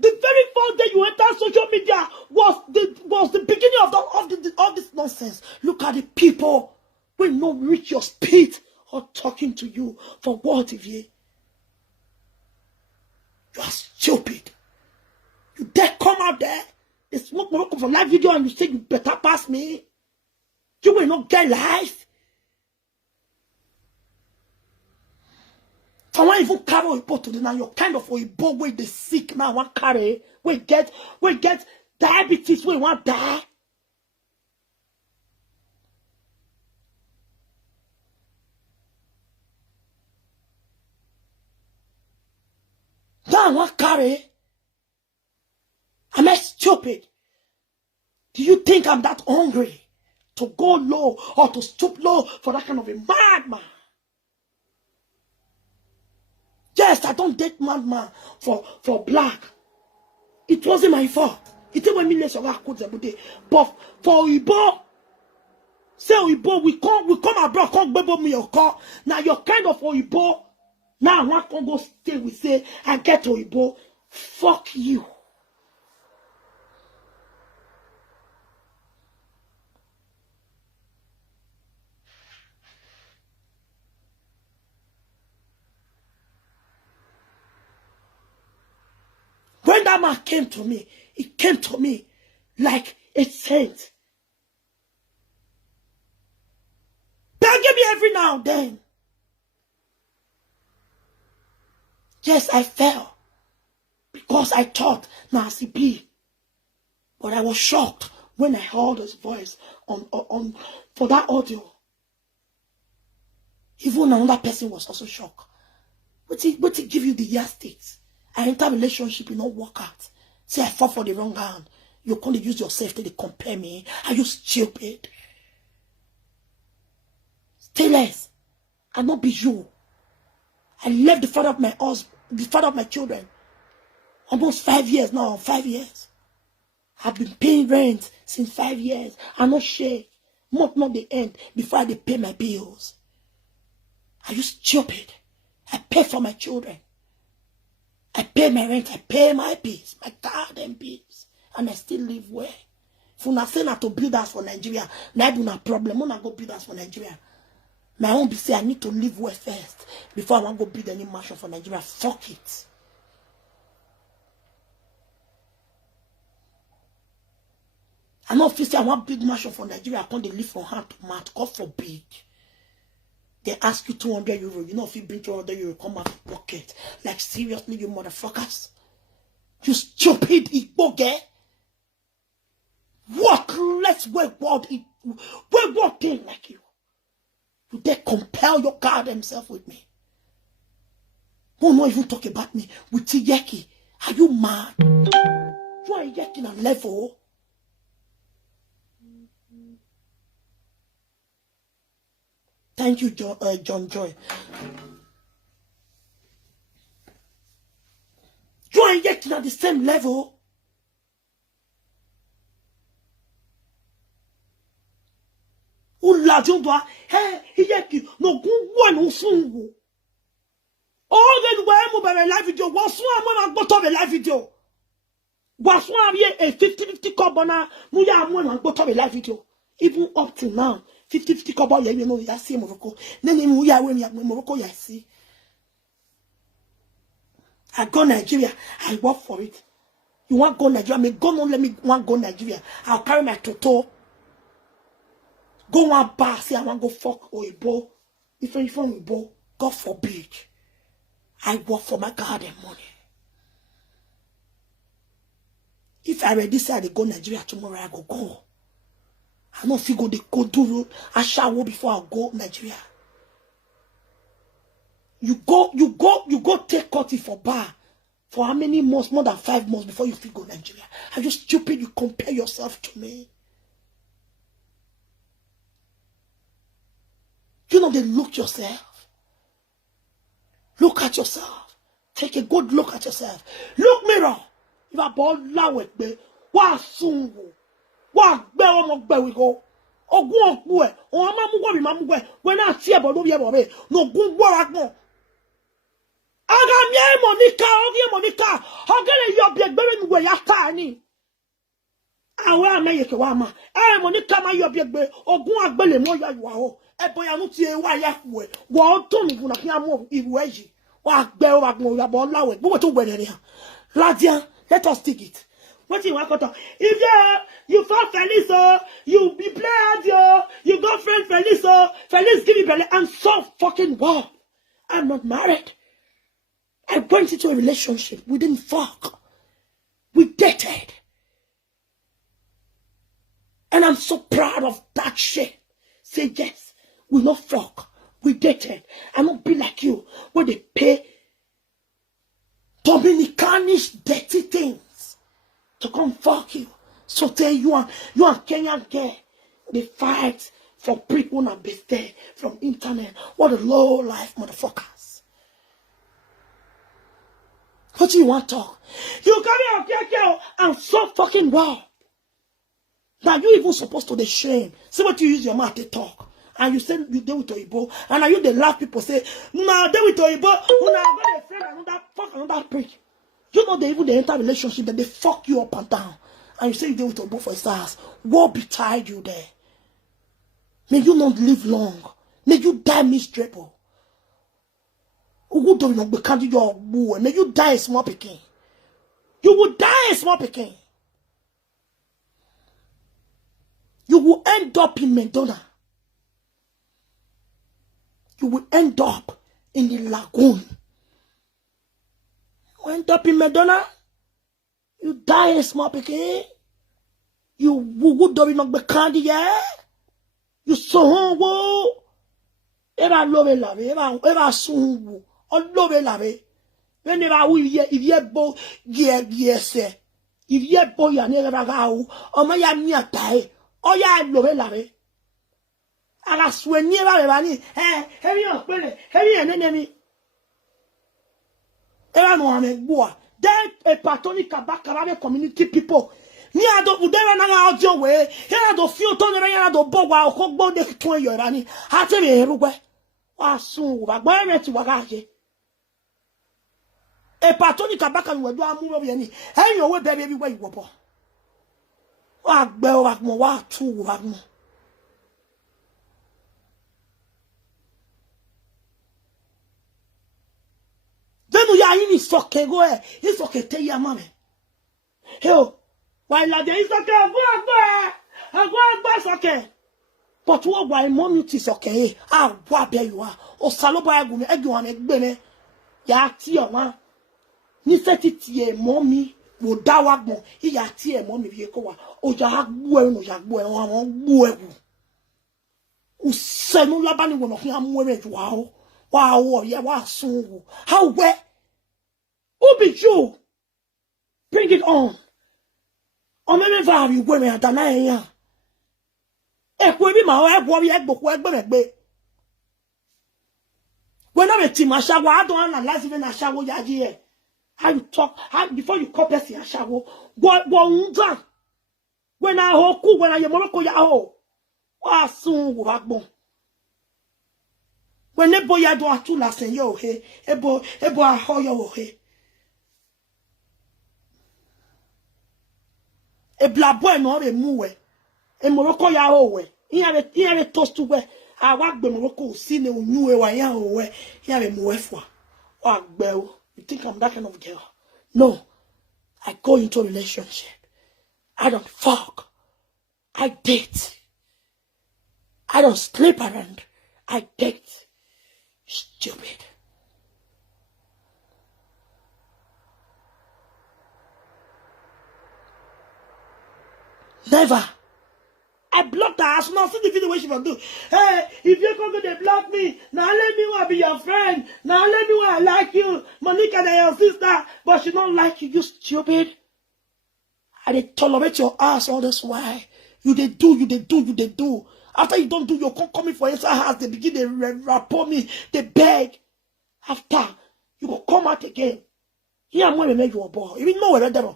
The very first day you enter social media was the beginning of this nonsense. Look at the people will not reach your speed or talking to you for what if you are stupid. You dare come out there, they smoke Morocco for live video and you say you better pass me. You will not get life. For one even carry Oyibo today now, you're kind of Oyibo where they sick now, one carry, we get diabetes, we want die. Now one carry. Am I stupid? Do you think I'm that hungry to go low or to stoop low for that kind of a madman? Yes, I don't date madman for black. It wasn't my fault. It was me less but for Oyibo, say Oyibo, we come abroad, come bebo me your car. Now you're kind of Oyibo. Now I want to go stay with say I get Oyibo. Fuck you. When that man came to me, he came to me like a saint. Begging me every now and then. Yes, I fell. Because I thought, Nancy B. But I was shocked when I heard his voice on for that audio. Even another person was also shocked. But he give you the yardsticks. I enter relationship, it not work out. Say I fall for the wrong hand. You can't use yourself to compare me. Are you stupid? Stay less. I not be you. I left the father of my husband, the father of my children. Almost 5 years now, 5 years. I've been paying rent since 5 years. I not share. Month not the end before I pay my bills. Are you stupid? I pay for my children. I pay my rent, I pay my bills, my goddamn bills, and I still live well. If you say not to build us for Nigeria, now I do not problem. I want to go build us for Nigeria. My own be say I need to live well first before I want to go build any mansion for Nigeria. Fuck it. I know if you say I want big mansion for Nigeria, I can't live from hand to mouth. God forbid. They ask you 200 euro. You know, if you bring 200 euro, come out of pocket. Like, seriously, you motherfuckers? You stupid Igbo girl. What less wayward thing like you? You dare compel your goddamn self with me? Who not even talk about me with Yeki? Are you mad? You are Yeki on level. Thank you, John Joy. You are yet at the same level. Ula Jumba, hey, Yeki, no good one, soon. All the way, move a live video. What's one got of a live video? What's one a 50-50 carbona? Muya one got of a live video. Even up till now. 50-50 kobo you know ya see Morocco. Nene mu ya we Morocco ya see. I go Nigeria, I work for it. You want go Nigeria? Me go no let me want go Nigeria. I'll carry my toto. Go one bar, say I want go fuck Oyibo. If you from Oyibo, God forbid. I work for my goddamn money. If I already say I go Nigeria tomorrow, I go. I don't feel they go do a shower before I go Nigeria. You go take coffee for bar for how many months? More than 5 months before you feel go Nigeria. Are you stupid? You compare yourself to me. You know they look yourself. Look at yourself. Take a good look at yourself. Look mirror. If I ball lawek be, wa sungu. Wa gbe omo gbe we go. Ogun oku e, o ma mu go bi ma mu gbe. When I see about no be ebo be, no gun gbo agbon. Aga mi e Monica, ogele yo bi egbe mi we ya ka ni. Awa ameyeke wa ma. Monica ma yo bi egbe, ogun agbele mo yo wa o. Ebo ya nu ti e wa ya ku e. Wo to mi gun na ki amu iwe yi. Wa gbe o agbon ya bo lawe. Gbogbo to gbe ni. Radian, let us take it. What you want to talk? If you fall Felice, you be played, you girlfriend Felice, Felice give me belly. I'm so fucking wild. I'm not married. I went into a relationship. We didn't fuck. We dated. And I'm so proud of that shit. Say yes, we not fuck. We dated. I don't be like you, where they pay Dominicanish dirty things to come fuck you. So tell you and Kenyan girl, they fight for people and be there from internet. What a low life motherfuckers. What do you want to talk? You carry your girl and so fucking well. Now you even supposed to the shame. See what you use your mouth to talk. And you say you deal with Oyibo. And now you the laugh people say, nah, deal with Oyibo. When I got a friend another prick. You know they even they enter relationship that they fuck you up and down. And you say you deal with Oyibo for stars. What betide you there? May you not live long. May you die miserable. Who do not become your boo? May you die a small picking. You will die a small picking. You will end up in Medona. You will end up in the lagoon. You end up in Medona. You die a small picking. You would not be candy, yeah? You so hungry. Eva love lave. Eva soon. On love lave. Whenever we if ye bo yes. If ye bo ya never go. O ma ya mi atai. O ya love lave. Aga sweni eva bani. Heavy on pele. Heavy enemy. Eva no ame boa. Then a patonic kabaka community people. Ni ado udere na audio we. He ado feel to ne ya ado bo wa okogbo de tun yo rani. Ha te me erugwe. Wa sun wa gba ere ti wa ga je. E patoni kabaka we do amu we ni. He yo we bebe where you wo. Wa gbe wa mo wa tu wa mo. Denu ya yin soke go e. Yi soke te ya mame. He why la de isoke go soke. But what why mommy ti soke e? Ah, wa be you are. O saloba egu me egu am egbe me. Ya ti o wa. Ni seti ti e mommy wo da wa gbon. Ya ti e mommy bi ko wa. O ja gbu e no ja gbu e won gbu egu. O se no la ba ni wo no kan amu e ju wa o. Wa o ye wa sun. How where? Who be you? Bring it on. O me va ri gwe me adana yan. E ko bi ma o e gbo bi e gboku e gbe me gbe. When I met him, Ashawo, I don't analyze even Ashawo yaji. How you talk, how before you call person Ashawo, what unza? When I hoku, when I am Morocco ya ho, wa soon wabon. When ebo ya do atu la sen yo he, ebo a ho yo he. E blabo no re muwe. E Morocco ya ho we. Iare toast to we. I walk the Morocco, see no new way, here a muefwa. Walk bell. You think I'm that kind of girl? No. I go into a relationship. I don't fuck. I date. I don't sleep around. I date. Stupid. Never. I blocked her. I should not see the video where she will do. Hey, if you're going to block me, now let me want to be your friend. Now let me want to like you. Monica, they're your sister, but she don't like you. You stupid. I they tolerate your ass all this while. You they do. After you don't do, you come coming for inside house. They begin to rapport me. They beg. After you go come out again. Here I'm going to make you a boy. You know where they're.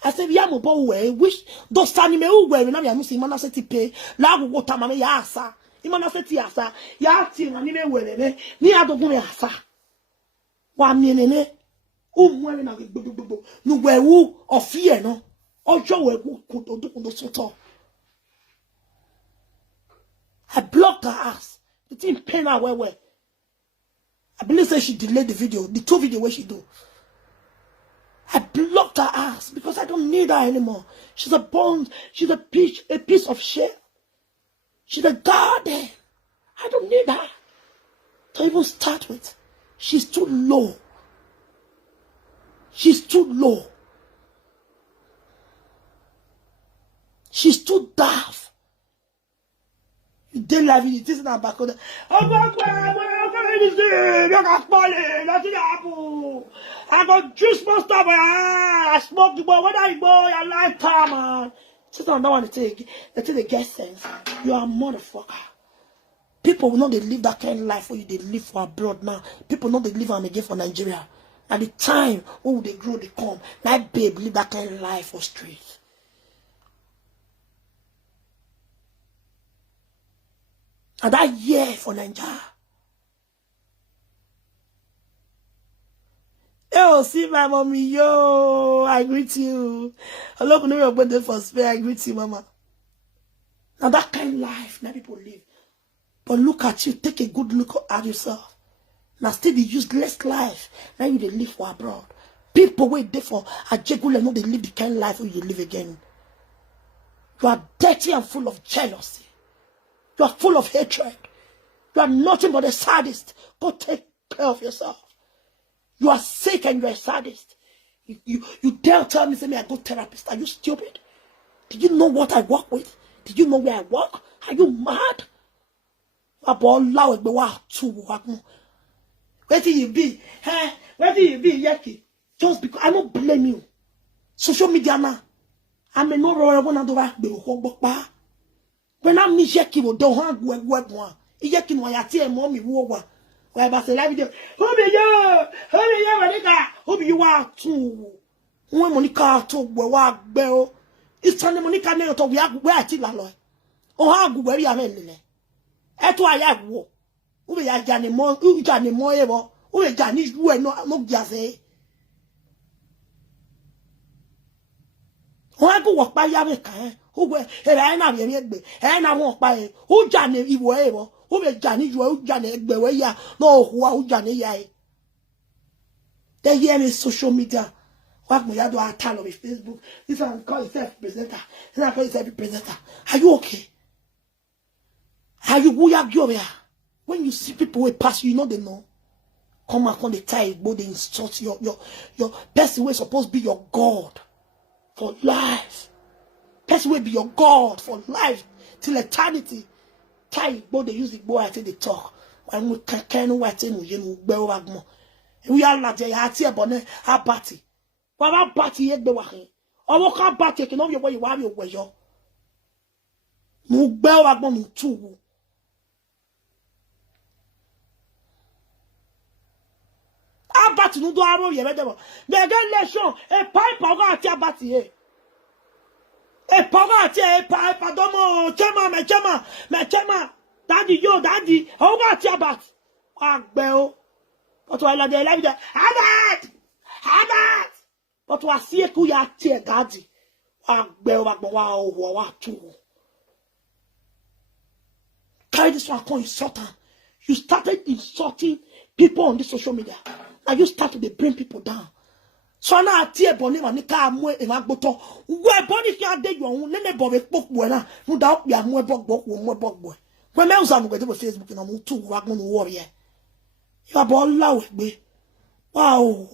I said, "Ya mo bo we wish those sani me we na me amusi imana seti pe la go ta mama ya asa imana seti asa ya ti na ni me we ne ni adogun me asa wa mi ne o mu e na gbogbo nu we wu ofie no ojo we ku do so. I blocked her ass. The thing pain her where. I believe say she delayed the video, the 2 video where she do. I blocked her ass because I don't need her anymore. She's a bones. She's a piece of shit. She's a garden. I don't need her to even start with. She's too low. She's too low. She's too daft. You didn't live in this and back on the I got juice monster, I smoke the boy, whether you boy, I lifetime, man. Just don't want to take the get sense. You are a motherfucker. People will not they live that kind of life where they live for abroad now. People not they live and again for Nigeria. At the time when they grow, they come. Now, babe, live that kind of life for street. And that year for Nigeria. Oh, see my mommy, yo, I greet you. Hello, can you birthday for Spain? I greet you, mama. Now that kind of life, now people live. But look at you, take a good look at yourself. Now still the useless life. Now you they live for abroad. People wait there for a jegule, no they live the kind of life where you live again. You are dirty and full of jealousy. You are full of hatred. You are nothing but a sadist. Go take care of yourself. You are sick and you are a sadist. You dare tell me, say me I go therapist. Are you stupid? Did you know what I work with? Did you know where I work? Are you mad? Where do you be? Hey, where do you be, Yeki? Just because I don't blame you. Social media now. I may no royal one and the when I'm Yeki will don't hang with one. Yeki no yati and mommy wowa. Where I say live video. Who be you, Monica? Who be you are too? When Monica told where bell. It's Sunday Monica never told we are where till alloy. Oh, how good where you are in. Eto aya wo wo be ya jane mo u jane mo e bo wo be jane ju e no jase won go wo pa ya be kan wo we e ra na be egbe e na won pa e u jane iwo e bo wo be jane ju u jane egbe we ya no hu u jane ya e they hear me social media what mo ya do atal on Facebook this one call yourself presenter this one call yourself presenter are you okay? Are you when you see people who pass you, know they know. Come back on the tie, but they insult your person who is supposed to be your God for life. Person will be your God for life till eternity. Tie, but they use the boy until they talk. When we can't wait in we are not there. I see a bonnet, a party. What about party yet the way? Or what can't party? Can know your way you are your way. No bell agmon too. Abati nou do aro ye medemo. Me gen lesion e pa ipoga ati abati e. E poga ati e pa domo chema me chema. Daddy yo daddy. Oga ati abati. Agbe o. But wa la de la vida. Abat. But wa sie ku ya ati e daddy. Agbe o agbo wa tu. Carry this one come insult. You started insulting people on the social media. And you start to bring people down. So now I tear bonnet and car more in a bottle. Where bonnie can't day your own name boy book buena. No doubt we are more book boy. When else I'm going to Facebook and I'm 2 wagon warrior. You are born low with me. Wow.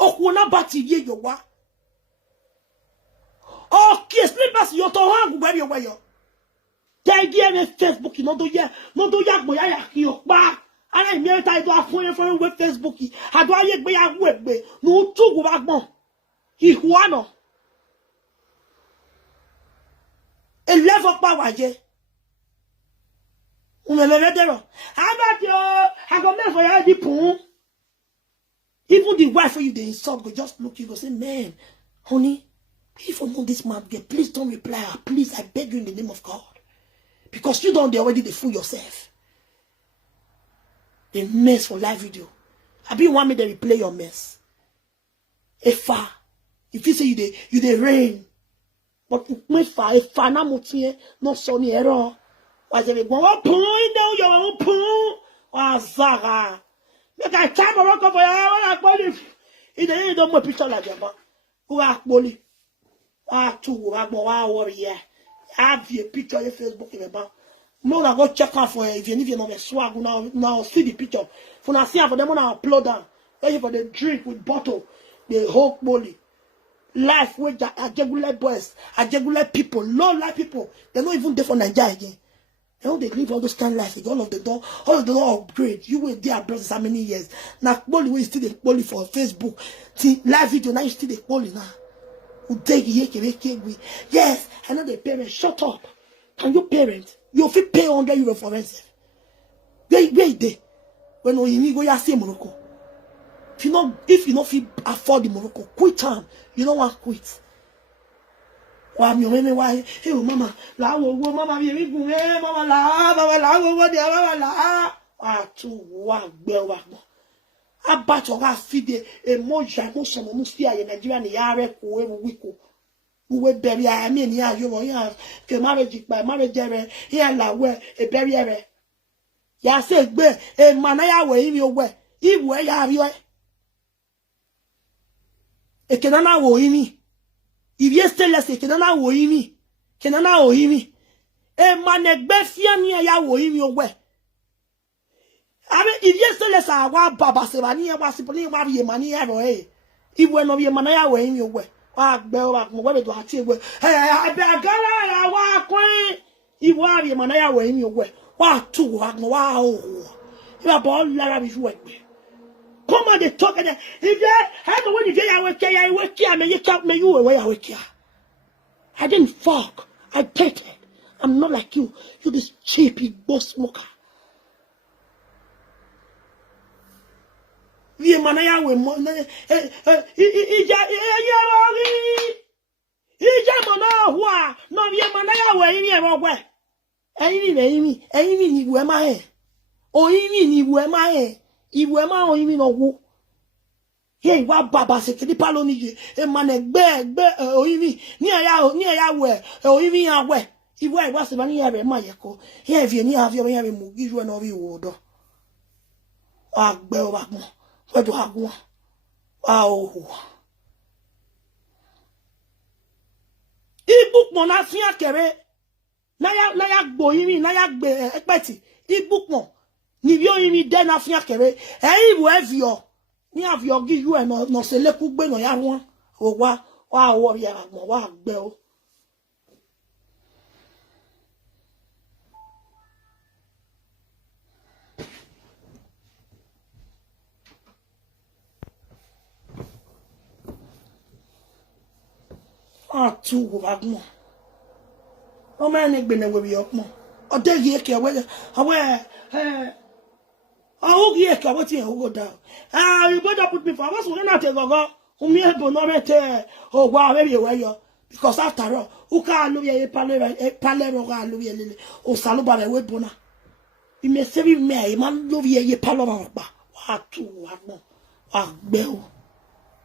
Oh, when I bat ye your what? Oh, kiss me, pass your tongue where you wear. They give me Facebook, no do ya moya yo ba. Ara mi ta do afun with Facebook. I do aye gbe ya web be. No tu go back bon. Ihuano. 11 pa waje. Unelele I go make for ya di pun. Even the wife you dey insult go just look you go say, man, honey, if you know this man, please don't reply her. Please, I beg you in the name of God. Because you don't already fool yourself. A mess for live video. I be want me to replay your mess. If you say you dey rain, but if na motie no sunny error. Why say we go pun down your own pun? Zara. Make I time a rock for you. I call you. It don't more picture like that. Who are bully? Two, I warrior. Have your picture on your Facebook in about More I go check out for if you know the swag now see the picture. For now see for them now upload down. Wait for the drink with bottle, the whole body. Life with a regular boys, a regular people, low life people. They're not even there for Nigeria again. They don't they live all those kind of life. All of the door upgrade. You were there brothers how many years. Now Bolly we still the Bolly for Facebook. See live video now you still the Bolly now. Who take yes, I know the parents. Shut up. Can you parent? You feel pay €100 for rent. Wait there. When you go, you see Morocco. If you not feel afford the Morocco, quit time. You don't want to quit. Why me why? Hey mama, la mama me mama la. Ah tu wa gbe wa mo. Abato ga fide e moja mo so mo fi aye Nigeria ni yare ko e wiko. We bury I mean yeah you want ke marriage by marriage re here la we e bury re. Ya say gbe e mana ya we imi owe. Iwe ya ri e. E kenana wo imi. If you still less, kenana wo imi. Kenana wo imi. E manegbe fia ni ya wo imi owe. I mean, if you still less, I want baba se mani ya wasipoli ma bi mani ya ro e. Iwe no bi mana ya wo imi owe. Wa gbe wa mo we do ati egbe. I be agara ya wa kwin. Iwe bi mana ya wo imi owe. Wa tu wa no wa o. You about lara bi fu egbe. Come on, they talk and if you had the one you work here, may you count me you away. I didn't fuck. I dated. I'm not like you. You this cheapy boss smoker. We manaya we no we manaya we ni e wo ẹ̀yin ni we ma e o yin ni we ma e iwe ma o yin no wo ye wa baba se kedi palo ni je e ma na gbe o yin ni aya we o yin ya we iwe wa se ba ni ya be ma ye ko ye vie ni avio ya be mu giru na ri wo do agbe o ba mo we do agun o ibukpon na fi akere na ya gbo yin na ya gbe epeti ibukpon ni bi oyin mi de na fi akere ibu evio ni avio giru e no se leku gbe no ya won o wa wo ya mo wa gbe o tu wa gmo o ma ni gbe na we bi opmo o de ye ke we oh, yeah, what you go down. You better put me for us. We're not a go. Me ebo no rete. Oh, wow, maybe you because after all, who can look a palero ga lily. Oh, saluba we bona. You may say me, man, love ye paloma. What two, what more? Ah, bell.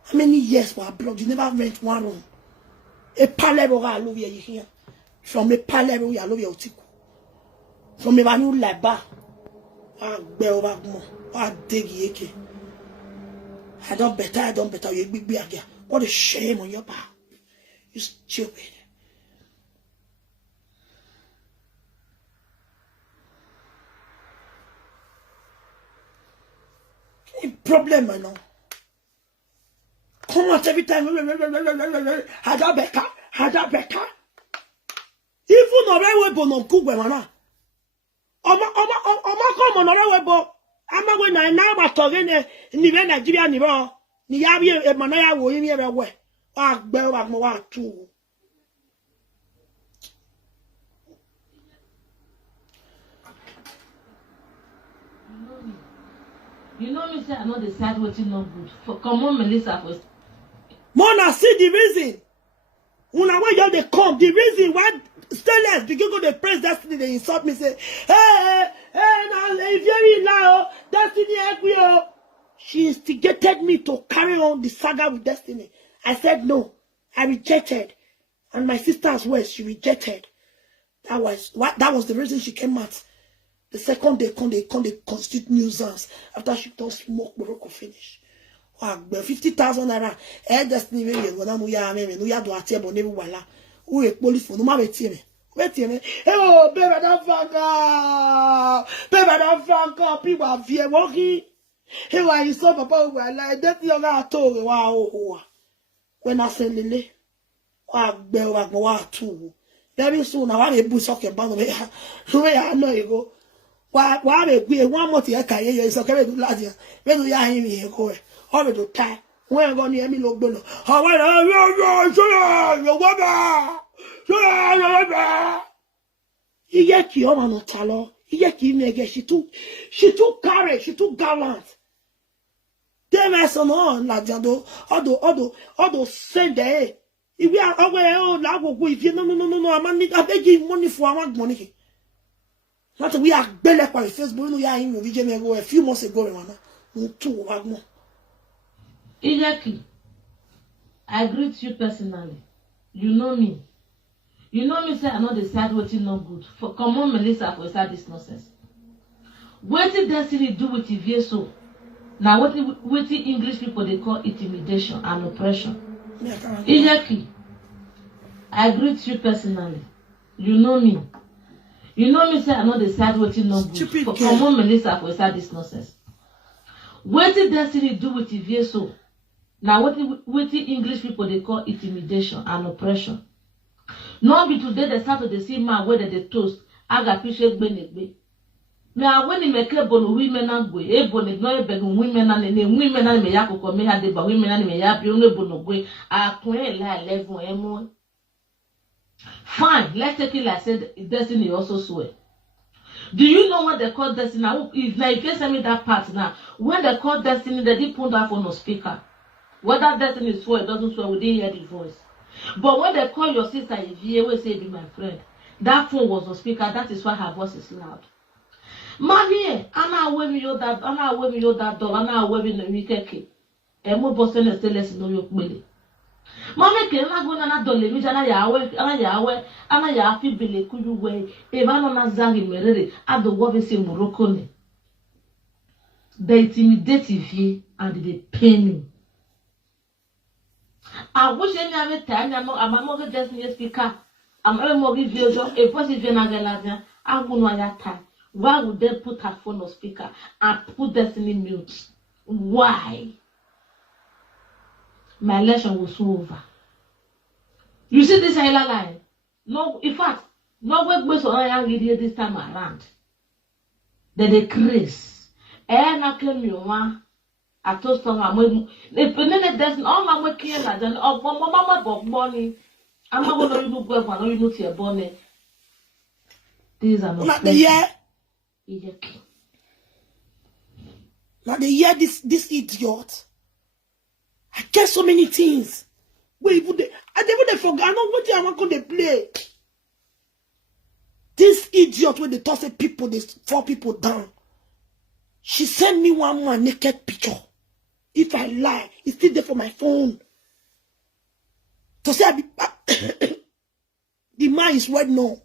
How many years were blood? You never rent one room. A palero ga love ye here. From a palero, ya love your tico. From a manu laba. I dig yeke. I don't better. You big again. What a shame on your part. You stupid. Any problem, I know. Come on, every time. Had a better. Even no right way, no cook, man. Ọmọ nọrọ webo amawe na na abatore ni be Nigeria ni ro ni ya bi e mana ya wo yin e be we wa gbe wa mo wa tu you know me say I know the side wetin no good for come on Melissa first Mona see the reason una wey you dey come the reason why Stainless begin go the press Destiny they insult me say hey now if you now Destiny help. She instigated me to carry on the saga with Destiny. I said no. I rejected. And my sister as well, she rejected. That was the reason she came out. The second they constitute nuisance after she don't smoke Morocco finish. 50,000 naira. Destiny me when I'm ya me no ya do ati ebo never wala. Who a police for no ma beti me. Wait a minute. Oh, baby, don't fuck. Baby, don't fuck. People are here walking. Hey, why you saw Papa? Like that, you're not told. Wow. When I say Lily, wow, too. Very soon, I want to put something about the way I know you go. Why, we one more year, can you? It's okay to last year. When you are here, go. How to tie. When I'm going to hear me look below. How Iyeki Oma no talo. Iyeki Mege, she took courage, she took gallant. They were so on like Jado, although send day. If we are away, oh, Lago, if you no, I beg you money for our money. Not we are belly by Facebook, we are in Vijay a few months ago, two more. Iyeki, I greet you personally. You know me. You know me say I know the side waiting not good. For come on, Melissa, for start this nonsense. What did destiny do with the so? Now what the English people they call intimidation and oppression. Iyeki, I greet you personally. You know me. You know me say I know the side waiting not good. For come on, Melissa, for start this nonsense. What did destiny do with the so? Now what the English people they call intimidation and oppression. Not be today they start to see man whether they toast. I got appreciate benefit. Me I when me ke bonu women and go. E bonu no e begu women and women and me yakoko me had ba women and me ya bi no bonu go. A queen la 11 emo. Fine, let's take it like said destiny also swear. Do you know what they call destiny? Now if you send me that part now, when they call destiny, they didn't put that on no speaker. Whether destiny swear, it doesn't swear, we didn't hear the voice. But when they call your sister, if you always say, be my friend, that phone was on speaker, that is why her voice is loud. Mommy, I'm away me that doll, I'm away me the weekend. And more person is still less in your belly. Mommy, can I go na dolle, which ana yawe, ana ya fi bele kuyu way, if I don't zang merere, at the wobby Morocco. They intimidate you and they pain me. I wish any other time I'm not destiny speaker. I'm a mortgage video, a positive Nagaladia. I won't know that time. Why would they put her phone on speaker and put destiny mute? Why? My election was over. You see this line? No, in fact, no way goes on this time around. Then they craze. Na claim you want. I told someone, if you there's all my working and then mama money, I'm not going to go for you to your bonnet. These are not the year. Not the year this idiot. I get so many things. Wait, I never forgot. I know what I'm going to play. This idiot when they toss people, they fall people down. She sent me one more naked picture. If I lie, it's still there for my phone. To say the man is well known.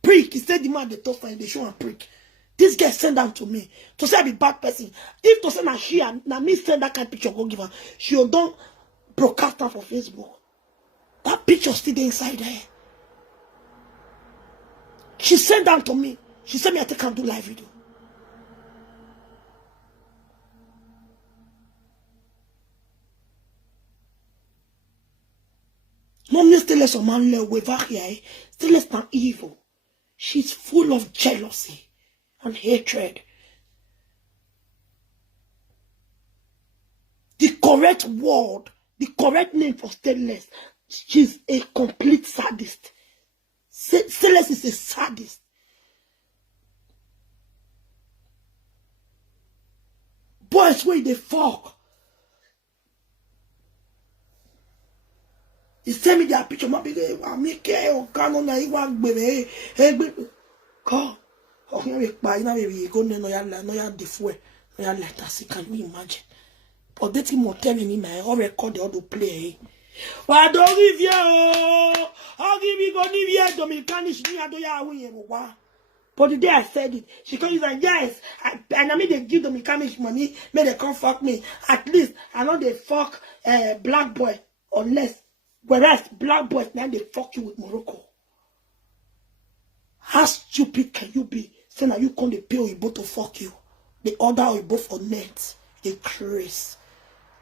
Prick. He said the man they toss and they show and prick. This guy sent them to me. To say I be bad person. If to say na she and na me send that kind of picture, go give her. She'll don't broadcast her for Facebook. That picture still there inside there. She sent them to me. She said me I can't do live video. Mom is still less of man with here, still less than evil. She's full of jealousy and hatred. The correct word, the correct name for Stainless, she's a complete sadist. Stainless is a sadist. Boys, where they fuck. He sent me that picture. My baby, I make it. Oh, can't on that. He want baby. Hey, baby. God. Oh, you buy now. You go no ya the fuel. No ya let us see. Can you imagine? But that him telling him, I already record the audio play. Why don't give you? I'll give you go give you Dominicanish. Me I do ya win you. But the day I said it, she comes like yes, and I mean they give Dominicanish money. May they come fuck me. At least I know they fuck black boy unless. Whereas black boys now they fuck you with Morocco. How stupid can you be? Saying that you come to pay Oyibo to fuck you. The other Oyibo for net. A craze.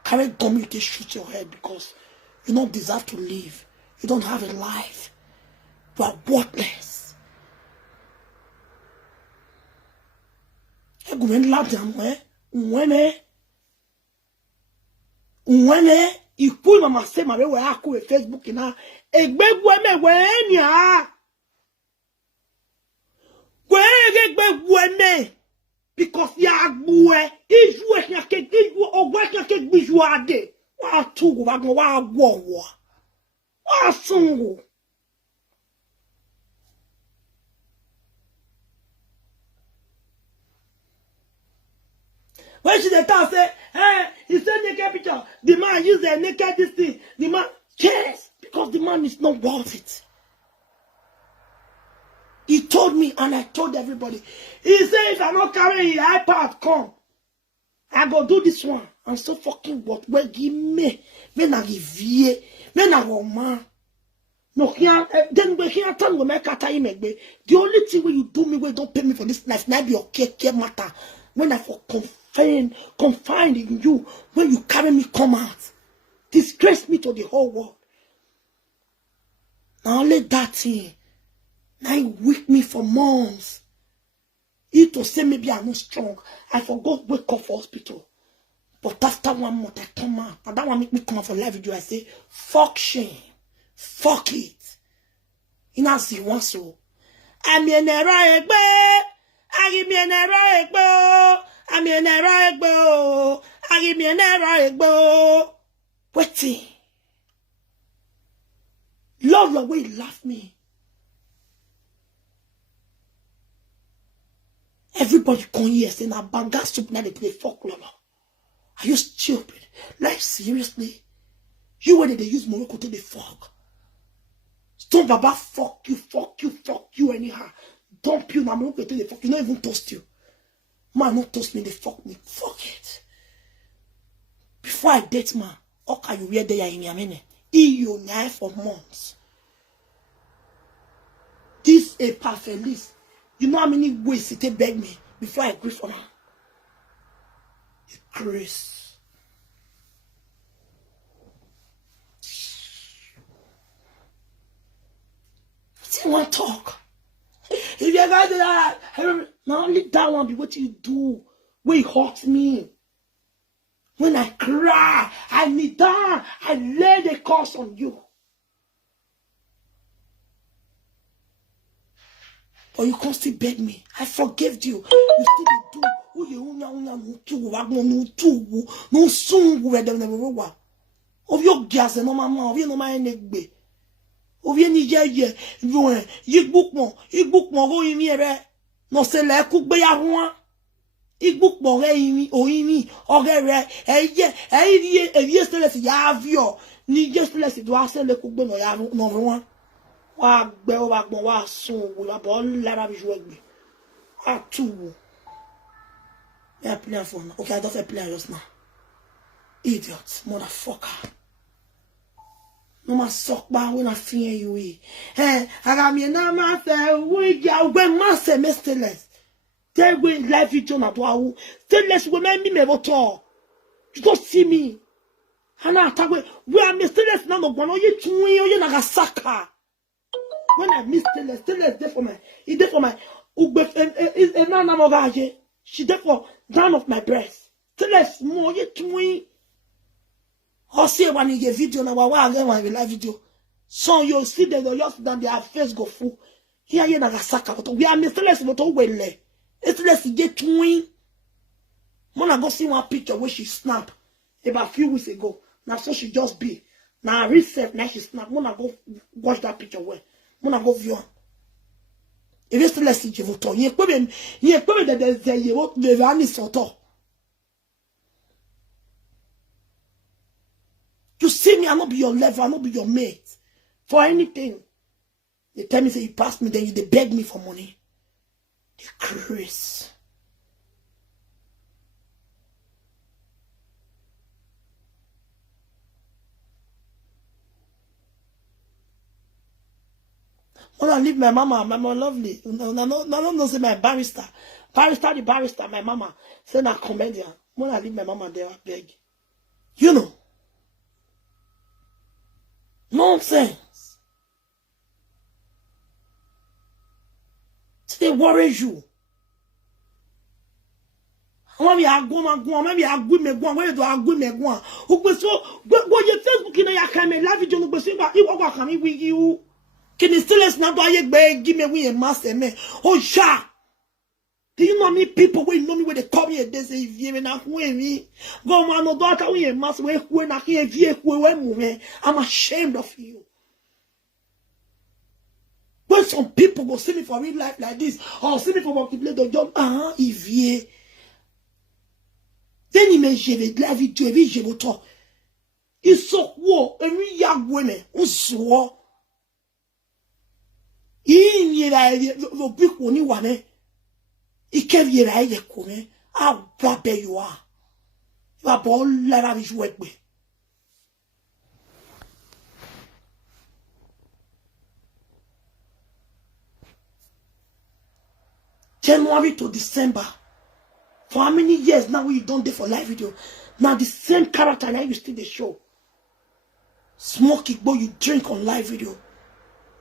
Carry gun, you can shoot your head because you don't deserve to live. You don't have a life. You are worthless. Mwene ikui mama se mabe we aku e Facebook na egbegbu eme we nya we egbegbu ene because ya agbuwe iju e ke iju ogwe ke gbiju ade wa tugu ba gon wa agwo wa sungu. When she the town say, hey, he said naked picture. The man use a naked this thing. The man, yes, because the man is not worth it. He told me and I told everybody. He said, if I'm not carrying his iPad, come. I go do this one. I'm so fucking what? Well, give me. When I give you. When I go, man. No, then we can't tell me the only thing when you do me, when you don't pay me for this life, now be your care matter. When I for confined in you, when you carry me, come out. Disgrace me to the whole world. Now only that thing. Now you weak me for months. You to say maybe I'm not strong. I forgot wake up for hospital. But after 1 month, I come out. And that one make me come out for live video. I say, fuck shame. Fuck it. You know, see one so. I'm in a riot, I give me an error, I'm in a riot, I give me an error, waiting. Love the way you love me. Everybody come here saying that banga soup now they play folklore. Are you stupid? Like seriously? You where they use Morocco to the fuck? Stone Baba fuck you anyhow. Dump you now Morocco to the fuck. You not even toast you. Man not toast me, they fuck me. Fuck it. Before I date man, okay you wear there in Yamene. You knife for months. This a perfect list. You know how many ways they beg me before I agree for her? It's grace. You want to talk? If you guys do that, not only that one be what you do. When it hurts me. When I cry, I kneel down, I lay the curse on you. Or you can't still beg me. I forgave you. You still do. Oh, you no soon never. Of your gas and no mamma, of your no my neck be. Of your Nigeria, you book more, go in here. No sell a cook by a one. You book more, or me, or get yesterday, Yavio. Need just less it was sell a cook by no one. Wa gbe o ba gbon wa sun wo la bo lara bi jouer gbe a tu me a play phone. Okay, I don't play just now. Idiot, motherfucker. No ma suck ba when I fear you. I got me na ma say we ja we ma say mesteless. Tell we life it on abo. Stainless we me voto. You don't see me. Ana tagwe we are mesteless na no gbon you tun you na ga saka. When I miss Stainless there for my, it's there for my, she there for down of my breast. Stainless more, you twin. Or see when you get video now, why again when you live video. So you see them, you just down their face go full. Here you nagasaka, but we are Stainless, but oh well, Stainless get twin. Mona go see one picture where she snap about a few weeks ago. Now so she just be. Now reset, now she snap. Mona go watch that picture where. Mona go view. If you still listen to you, you probably the Vani Soto. You see me, I not be your level, I not be your mate. For anything. They tell me say you pass me, then they beg me for money. The Chris. When I leave my mama lovely. No, say my barrister. The barrister, my mama. Say na comedian. When I leave my mama there, I beg. You know. Nonsense. They worry you. Maybe I go me go. Where do I go me go? Who so go your Facebook in ya come live video no go see ba you go come with you. Can you still listen to I beg give me we a master me. Oh sha. Do you know me people wey know me when they come here they say if you na who me go man no daughter we a master we who na here vie who we move. I'm ashamed of you. When some people go see me for real life like this or see me for multiple the job if you then il me j'ai de la vidéo et j'ai votre il so wo emi ya gweme uso il la lo bi ko ni wa ne ikevi la ye ko me a ba be yo a va bo la la jouer pe January to December. For how many years now you don't do for live video? Now the same character now you still the show. Smoke it, boy, you drink on live video.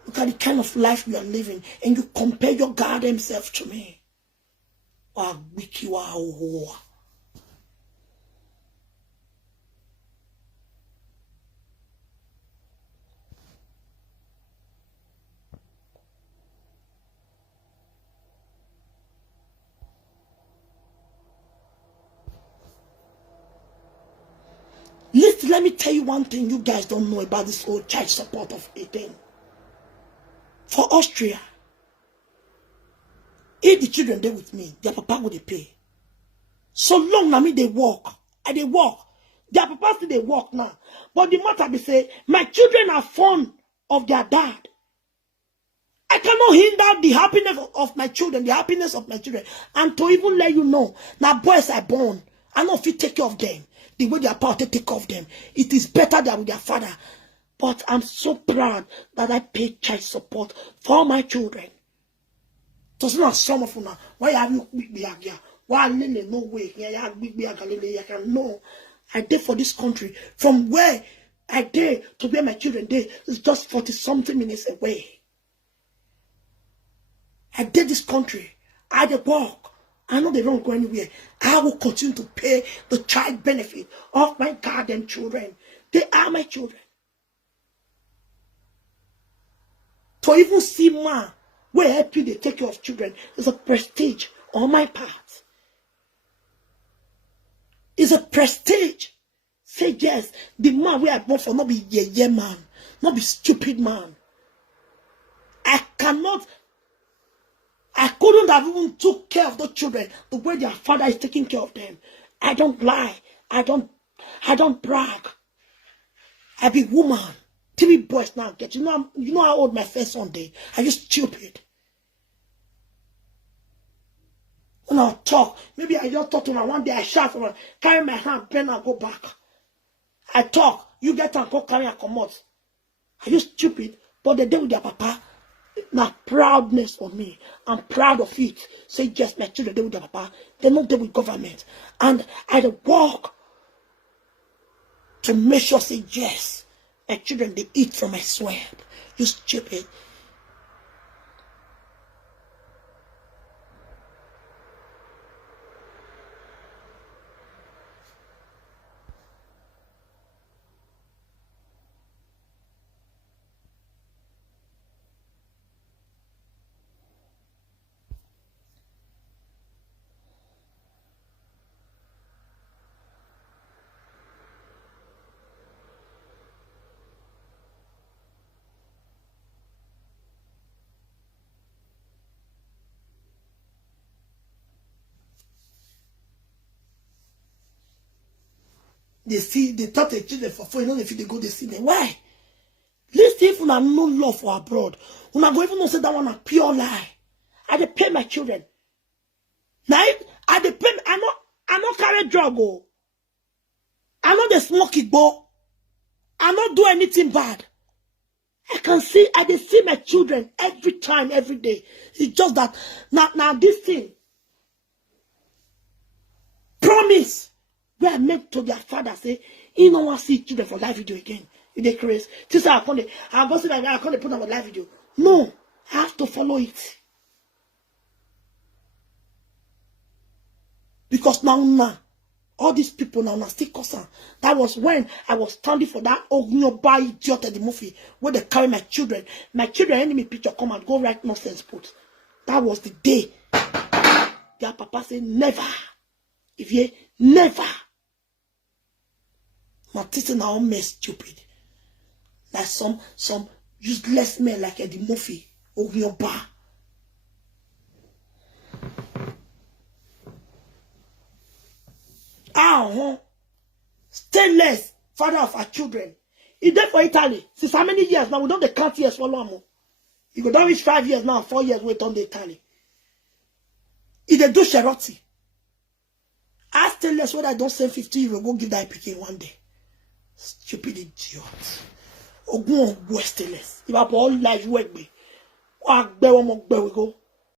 Look at the kind of life you are living, and you compare your goddamn self to me. Wow, wiki wow. Listen, let me tell you one thing you guys don't know about this whole child support of 18. For Austria, if the children there with me, their papa will pay. So long now me they walk. And they walk. Their papa still they walk now. But the matter be say, my children are fond of their dad. I cannot hinder the happiness of my children, the happiness of my children. And to even let you know, now boys are born. I know if you take care of them. The way they are power to take care of them. It is better than with their father. But I'm so proud that I pay child support for my children. Does not some of you now. Why have you big here? Why no way? Yeah, big no. I did for this country. From where I did to where my children did is just 40-something minutes away. I did this country. I did walk. I know they don't go anywhere. I will continue to pay the child benefit of my goddamn children. They are my children. To even see man where help you they take care of children is a prestige on my part. It's a prestige. Say yes, the man where I born for not be yeah man, not be stupid man. I couldn't have even took care of the children the way their father is taking care of them. I don't lie. I don't brag. I be woman. TV boys now get you know how old my first son did. Are you stupid? When I talk, maybe I just talk to her one day. I shout for her, carry my hand, bend and go back. I talk, you get and go carry and come out. Are you stupid? But they do with their papa. Now proudness for me. I'm proud of it. Say yes, my children, they with their papa. They not deal with government. And I walk to make sure say yes. My children, they eat from my sweat. You stupid. They taught the children for free. You know if they go, they see them. Why? Listen, if you have no love for abroad, you not going to say that one a pure lie. I dey pay my children. Now I dey pay. I not carry drug. Oh. I not the smoke it, bo. I not do anything bad. I dey see my children every time, every day. It's just that now this thing. Promise where I make to their father say, he no want to see children for live video again. If they crazy. This I can't go see that I can't put on a live video. No, I have to follow it. Because now, all these people now still concerned. That was when I was standing for that Ogunyoba idiot at the movie where they carry my children. My children enemy picture come and go write nonsense put. That was the day their papa said never. If you never. My teachers now mess stupid. Like some useless men like Eddie Murphy Ogunyoba. Stainless, father of our children. He there for Italy. Since how many years now? We don't count years for long. You go down reach 5 years now, 4 years wait on the Italy. He dey do Cherotti. Ask Stainless whether I don't send 50 €, go give that PK one day. Stupid idiot. Ogun Stainless. If I put all life work me. We go.